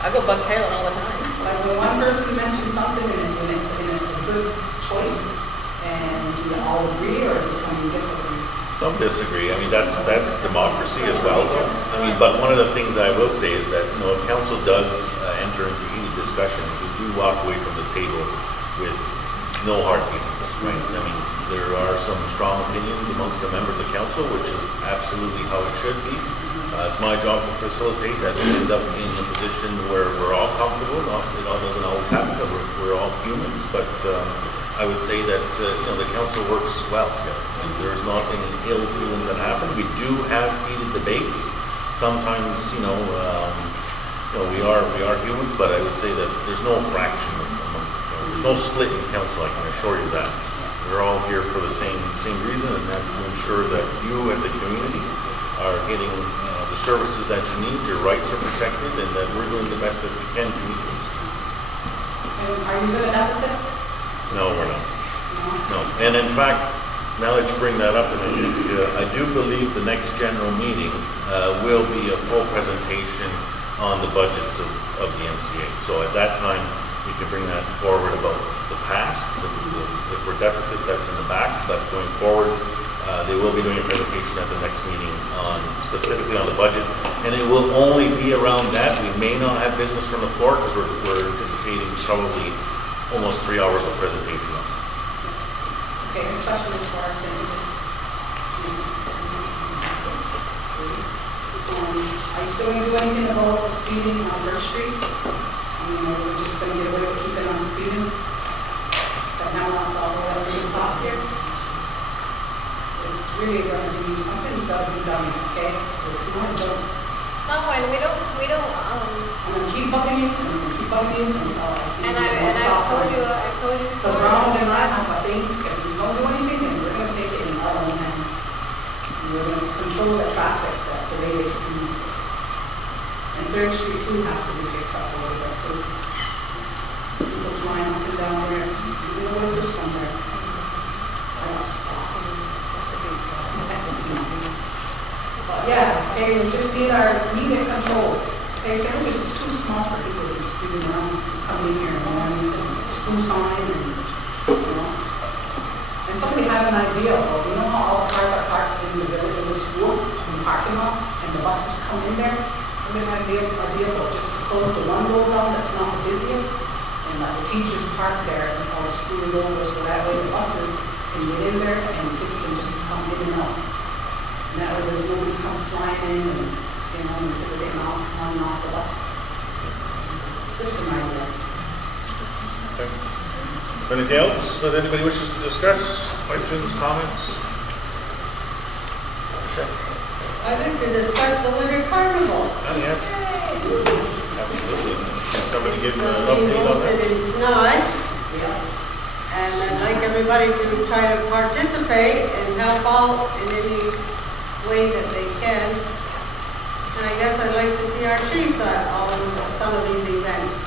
I go bug Carolyn all the time. Like when one person mentions something and it's a good choice, and you all agree, or does somebody disagree? Some disagree. I mean, that's democracy as well. I mean, but one of the things I will say is that, if council does enter into any discussions, we do walk away from the table with no hard feelings, right? I mean, there are some strong opinions amongst the members of council, which is absolutely how it should be. It's my job to facilitate that we end up in a position where we're all comfortable. It all doesn't always happen because we're all humans, but I would say that the council works well together. And there's not any ill feelings that happen. We do have heated debates. Sometimes, we are humans, but I would say that there's no fraction. There's no split in council. I can assure you that. We're all here for the same reason, and that's to ensure that you as the community are getting the services that you need, your rights are protected, and that we're doing the best that we can to meet them. are you in a deficit? No, we're not. No. And in fact, now that you bring that up, and I do believe the next general meeting will be a full presentation on the budgets of the MCA. So at that time, we can bring that forward about the past. If we're deficit, that's in the back. But going forward, they will be doing a presentation at the next meeting on specifically on the budget, and it will only be around that. We may not have business from the floor because we're anticipating probably almost 3 hours of presentation on it. Okay, especially as far as are you still going to do anything about the speeding on First Street? We're just going to get away with keeping on speeding. But now it's all the way up to the top here. It's really going to be, something's got to be done, okay? It's not done. Not when we don't, I'm going to keep bumping these, and I'm going to keep bumping these until I see. I told you. Because Ronald and I have, I think, if we don't do anything, then we're going to take it in our own hands. And we're going to control the traffic, the way they speed. And Third Street too has to be fixed up a little bit too. People flying up and down there, you know where this one there. I don't spot this. But yeah, okay, we just need it controlled. Okay, sandwiches is too small for people to be speeding around, coming here in the mornings and school time and, you know. And somebody had an idea, well, you know how all the cars are parked in the village, in the school, in the parking lot, and the buses come in there? Somebody had an idea about just to close the one road down that's not the busiest, and let the teachers park there until the school is over, so that way the buses can get in there and the kids can just come in and out. And that way there's nobody come flying in and, you know, and the kids are getting on and off the bus. Just an idea. Okay. Anything else that anybody wishes to discuss? Questions, comments? Okay. I'd like to discuss the winter carnival. Oh, yes. Absolutely. Can somebody give an It's update being on hosted that? in Snaihne. And I'd like everybody to try to participate and help out in any way that they can. And I guess I'd like to see our chiefs on some of these events.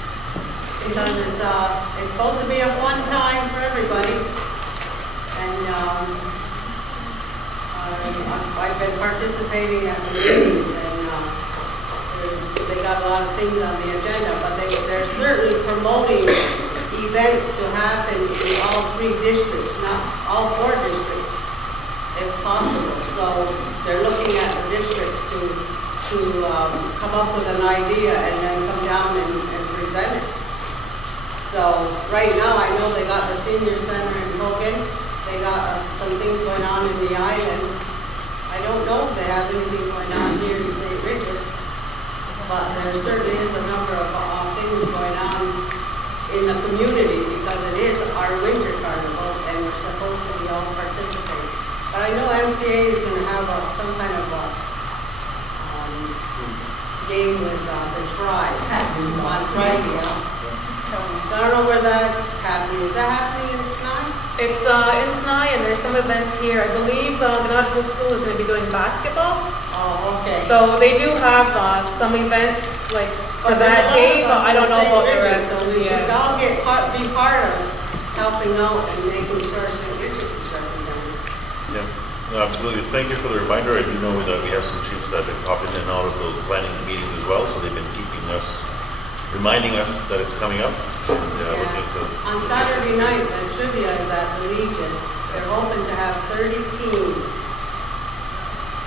Because it's supposed to be a fun time for everybody. And I've been participating at the meetings, and they got a lot of things on the agenda, but they're certainly promoting events to happen in all 3 districts, not all 4 districts, if possible. So they're looking at the districts to come up with an idea and then come down and present it. So right now, I know they got the senior center in Hogan. They got some things going on in the island. I don't know if they have anything going on here in St. Regis, but there certainly is a number of things going on in the community because it is our winter carnival and we're supposed to be all participating. But I know MCA is going to have some kind of game with the tribe on Friday. So I don't know where that's happening. Is that happening in Snaihne? It's in Snaihne, and there's some events here. I believe the Nautical School is going to be doing basketball. Oh, okay. So they do have some events like for that day, but I don't know about the rest. So we should all be part of helping out and making sure St. Regis is represented. Yeah, no, absolutely. Thank you for the reminder. I do know that we have some chiefs that have been popping in and out of those planning meetings as well, so they've been reminding us that it's coming up. And, looking to On Saturday night, the trivia is at the Legion. They're hoping to have 30 teams.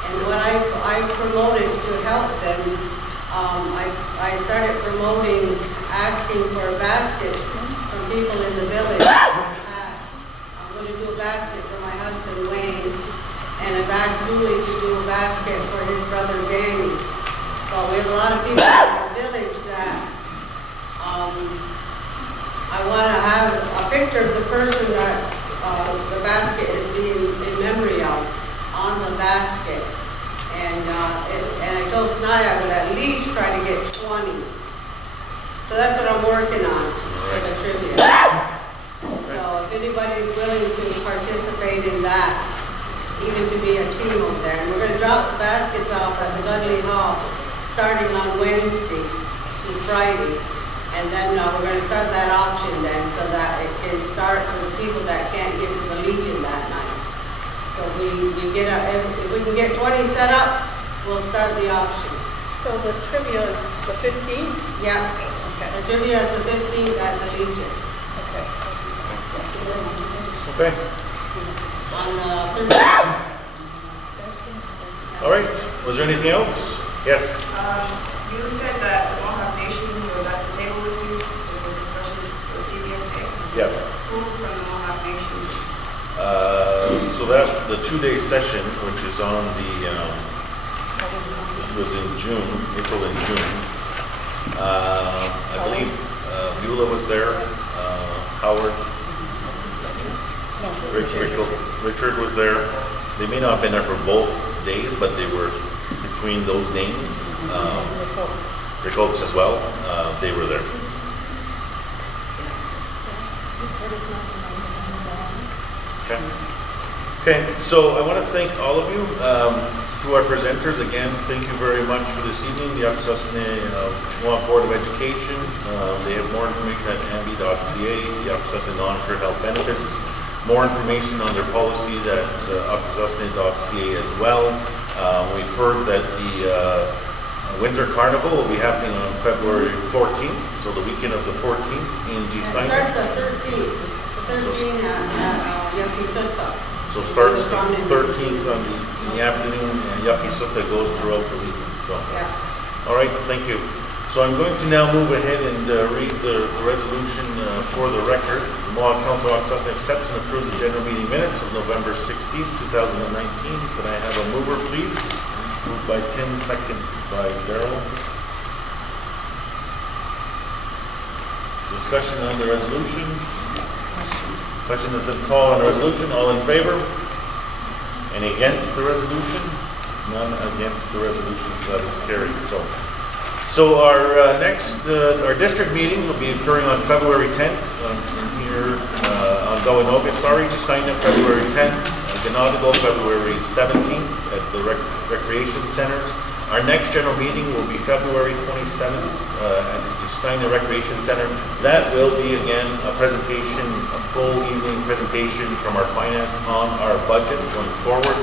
And what I promoted to help them, I started promoting, asking for baskets from people in the village. I'm going to do a basket for my husband, Wayne, and I've asked Dooley to do a basket for his brother, Danny. So we have a lot of people in the village that I want to have a picture of the person that the basket is being in memory of on the basket. And I told Snaihne I would at least try to get 20. So that's what I'm working on for the trivia. So if anybody's willing to participate in that, even to be a team over there. And we're going to drop the baskets off at the Dundee Hall starting on Wednesday to Friday. And then we're going to start that auction then, so that it can start for the people that can't get to the Legion that night. So if we can get 20 set up, we'll start the auction. So the trivia is the 15th? Yeah. Okay. The trivia is the 15th at the Legion. Okay. Okay. On the 13th. All right. Was there anything else? Yes. You said that the Mohawk Nation was at the table with you with the discussion for CBSA. Yeah. Who from the Mohawk Nation? So that's the 2-day session, which is on the, which was in June, April and June. I believe Beulah was there, Howard, Richard was there. They may not have been there for both days, but they were between those names. Rick Oaks as well, they were there. Okay, so I want to thank all of you. To our presenters, again, thank you very much for this evening. The Akwesasne Mohawk Board of Education, they have more information at AMBE.ca, the Akwesasne Non-Insured Health Benefits, more information on their policies at Akwesasne.ca as well. We've heard that the Winter Carnival will be happening on February 14th, so the weekend of the 14th in Snaihne. It starts at 13th. 13 at Yakisutta. So starts the 13th in the afternoon, and Yakisutta goes throughout the week. So. Yeah. All right, thank you. So I'm going to now move ahead and read the resolution for the record. The Mohawk Council of Akwesasne accepts and approves the general meeting minutes of November 16th, 2019. Could I have a mover, please? Moved by Tim, second by Darrell. Discussion on the resolution. Question has been called on the resolution. All in favor? Any against the resolution? None against the resolution, so that is carried. So our our district meetings will be occurring on February 10th in here on Kawehno, Tsikaristisere, February 10th, Ganadigo, February 17th at the recreation centers. Our next general meeting will be February 27th at the Snaihne Recreation Center. That will be, again, a presentation, a full evening presentation from our finance on our budget going forward.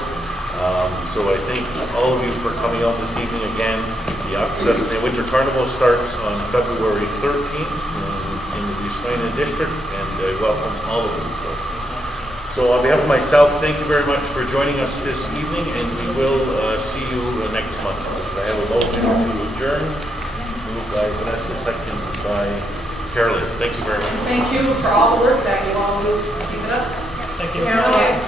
So I thank all of you for coming out this evening again. The Akwesasne Winter Carnival starts on February 13th in the Snaihne District, and I welcome all of you. So on behalf of myself, thank you very much for joining us this evening, and we will see you next month. I have a motion to adjourn, moved by Vanessa, second by Carolyn. Thank you very much. Thank you for all the work that you all do. Keep it up. Thank you. Carolyn.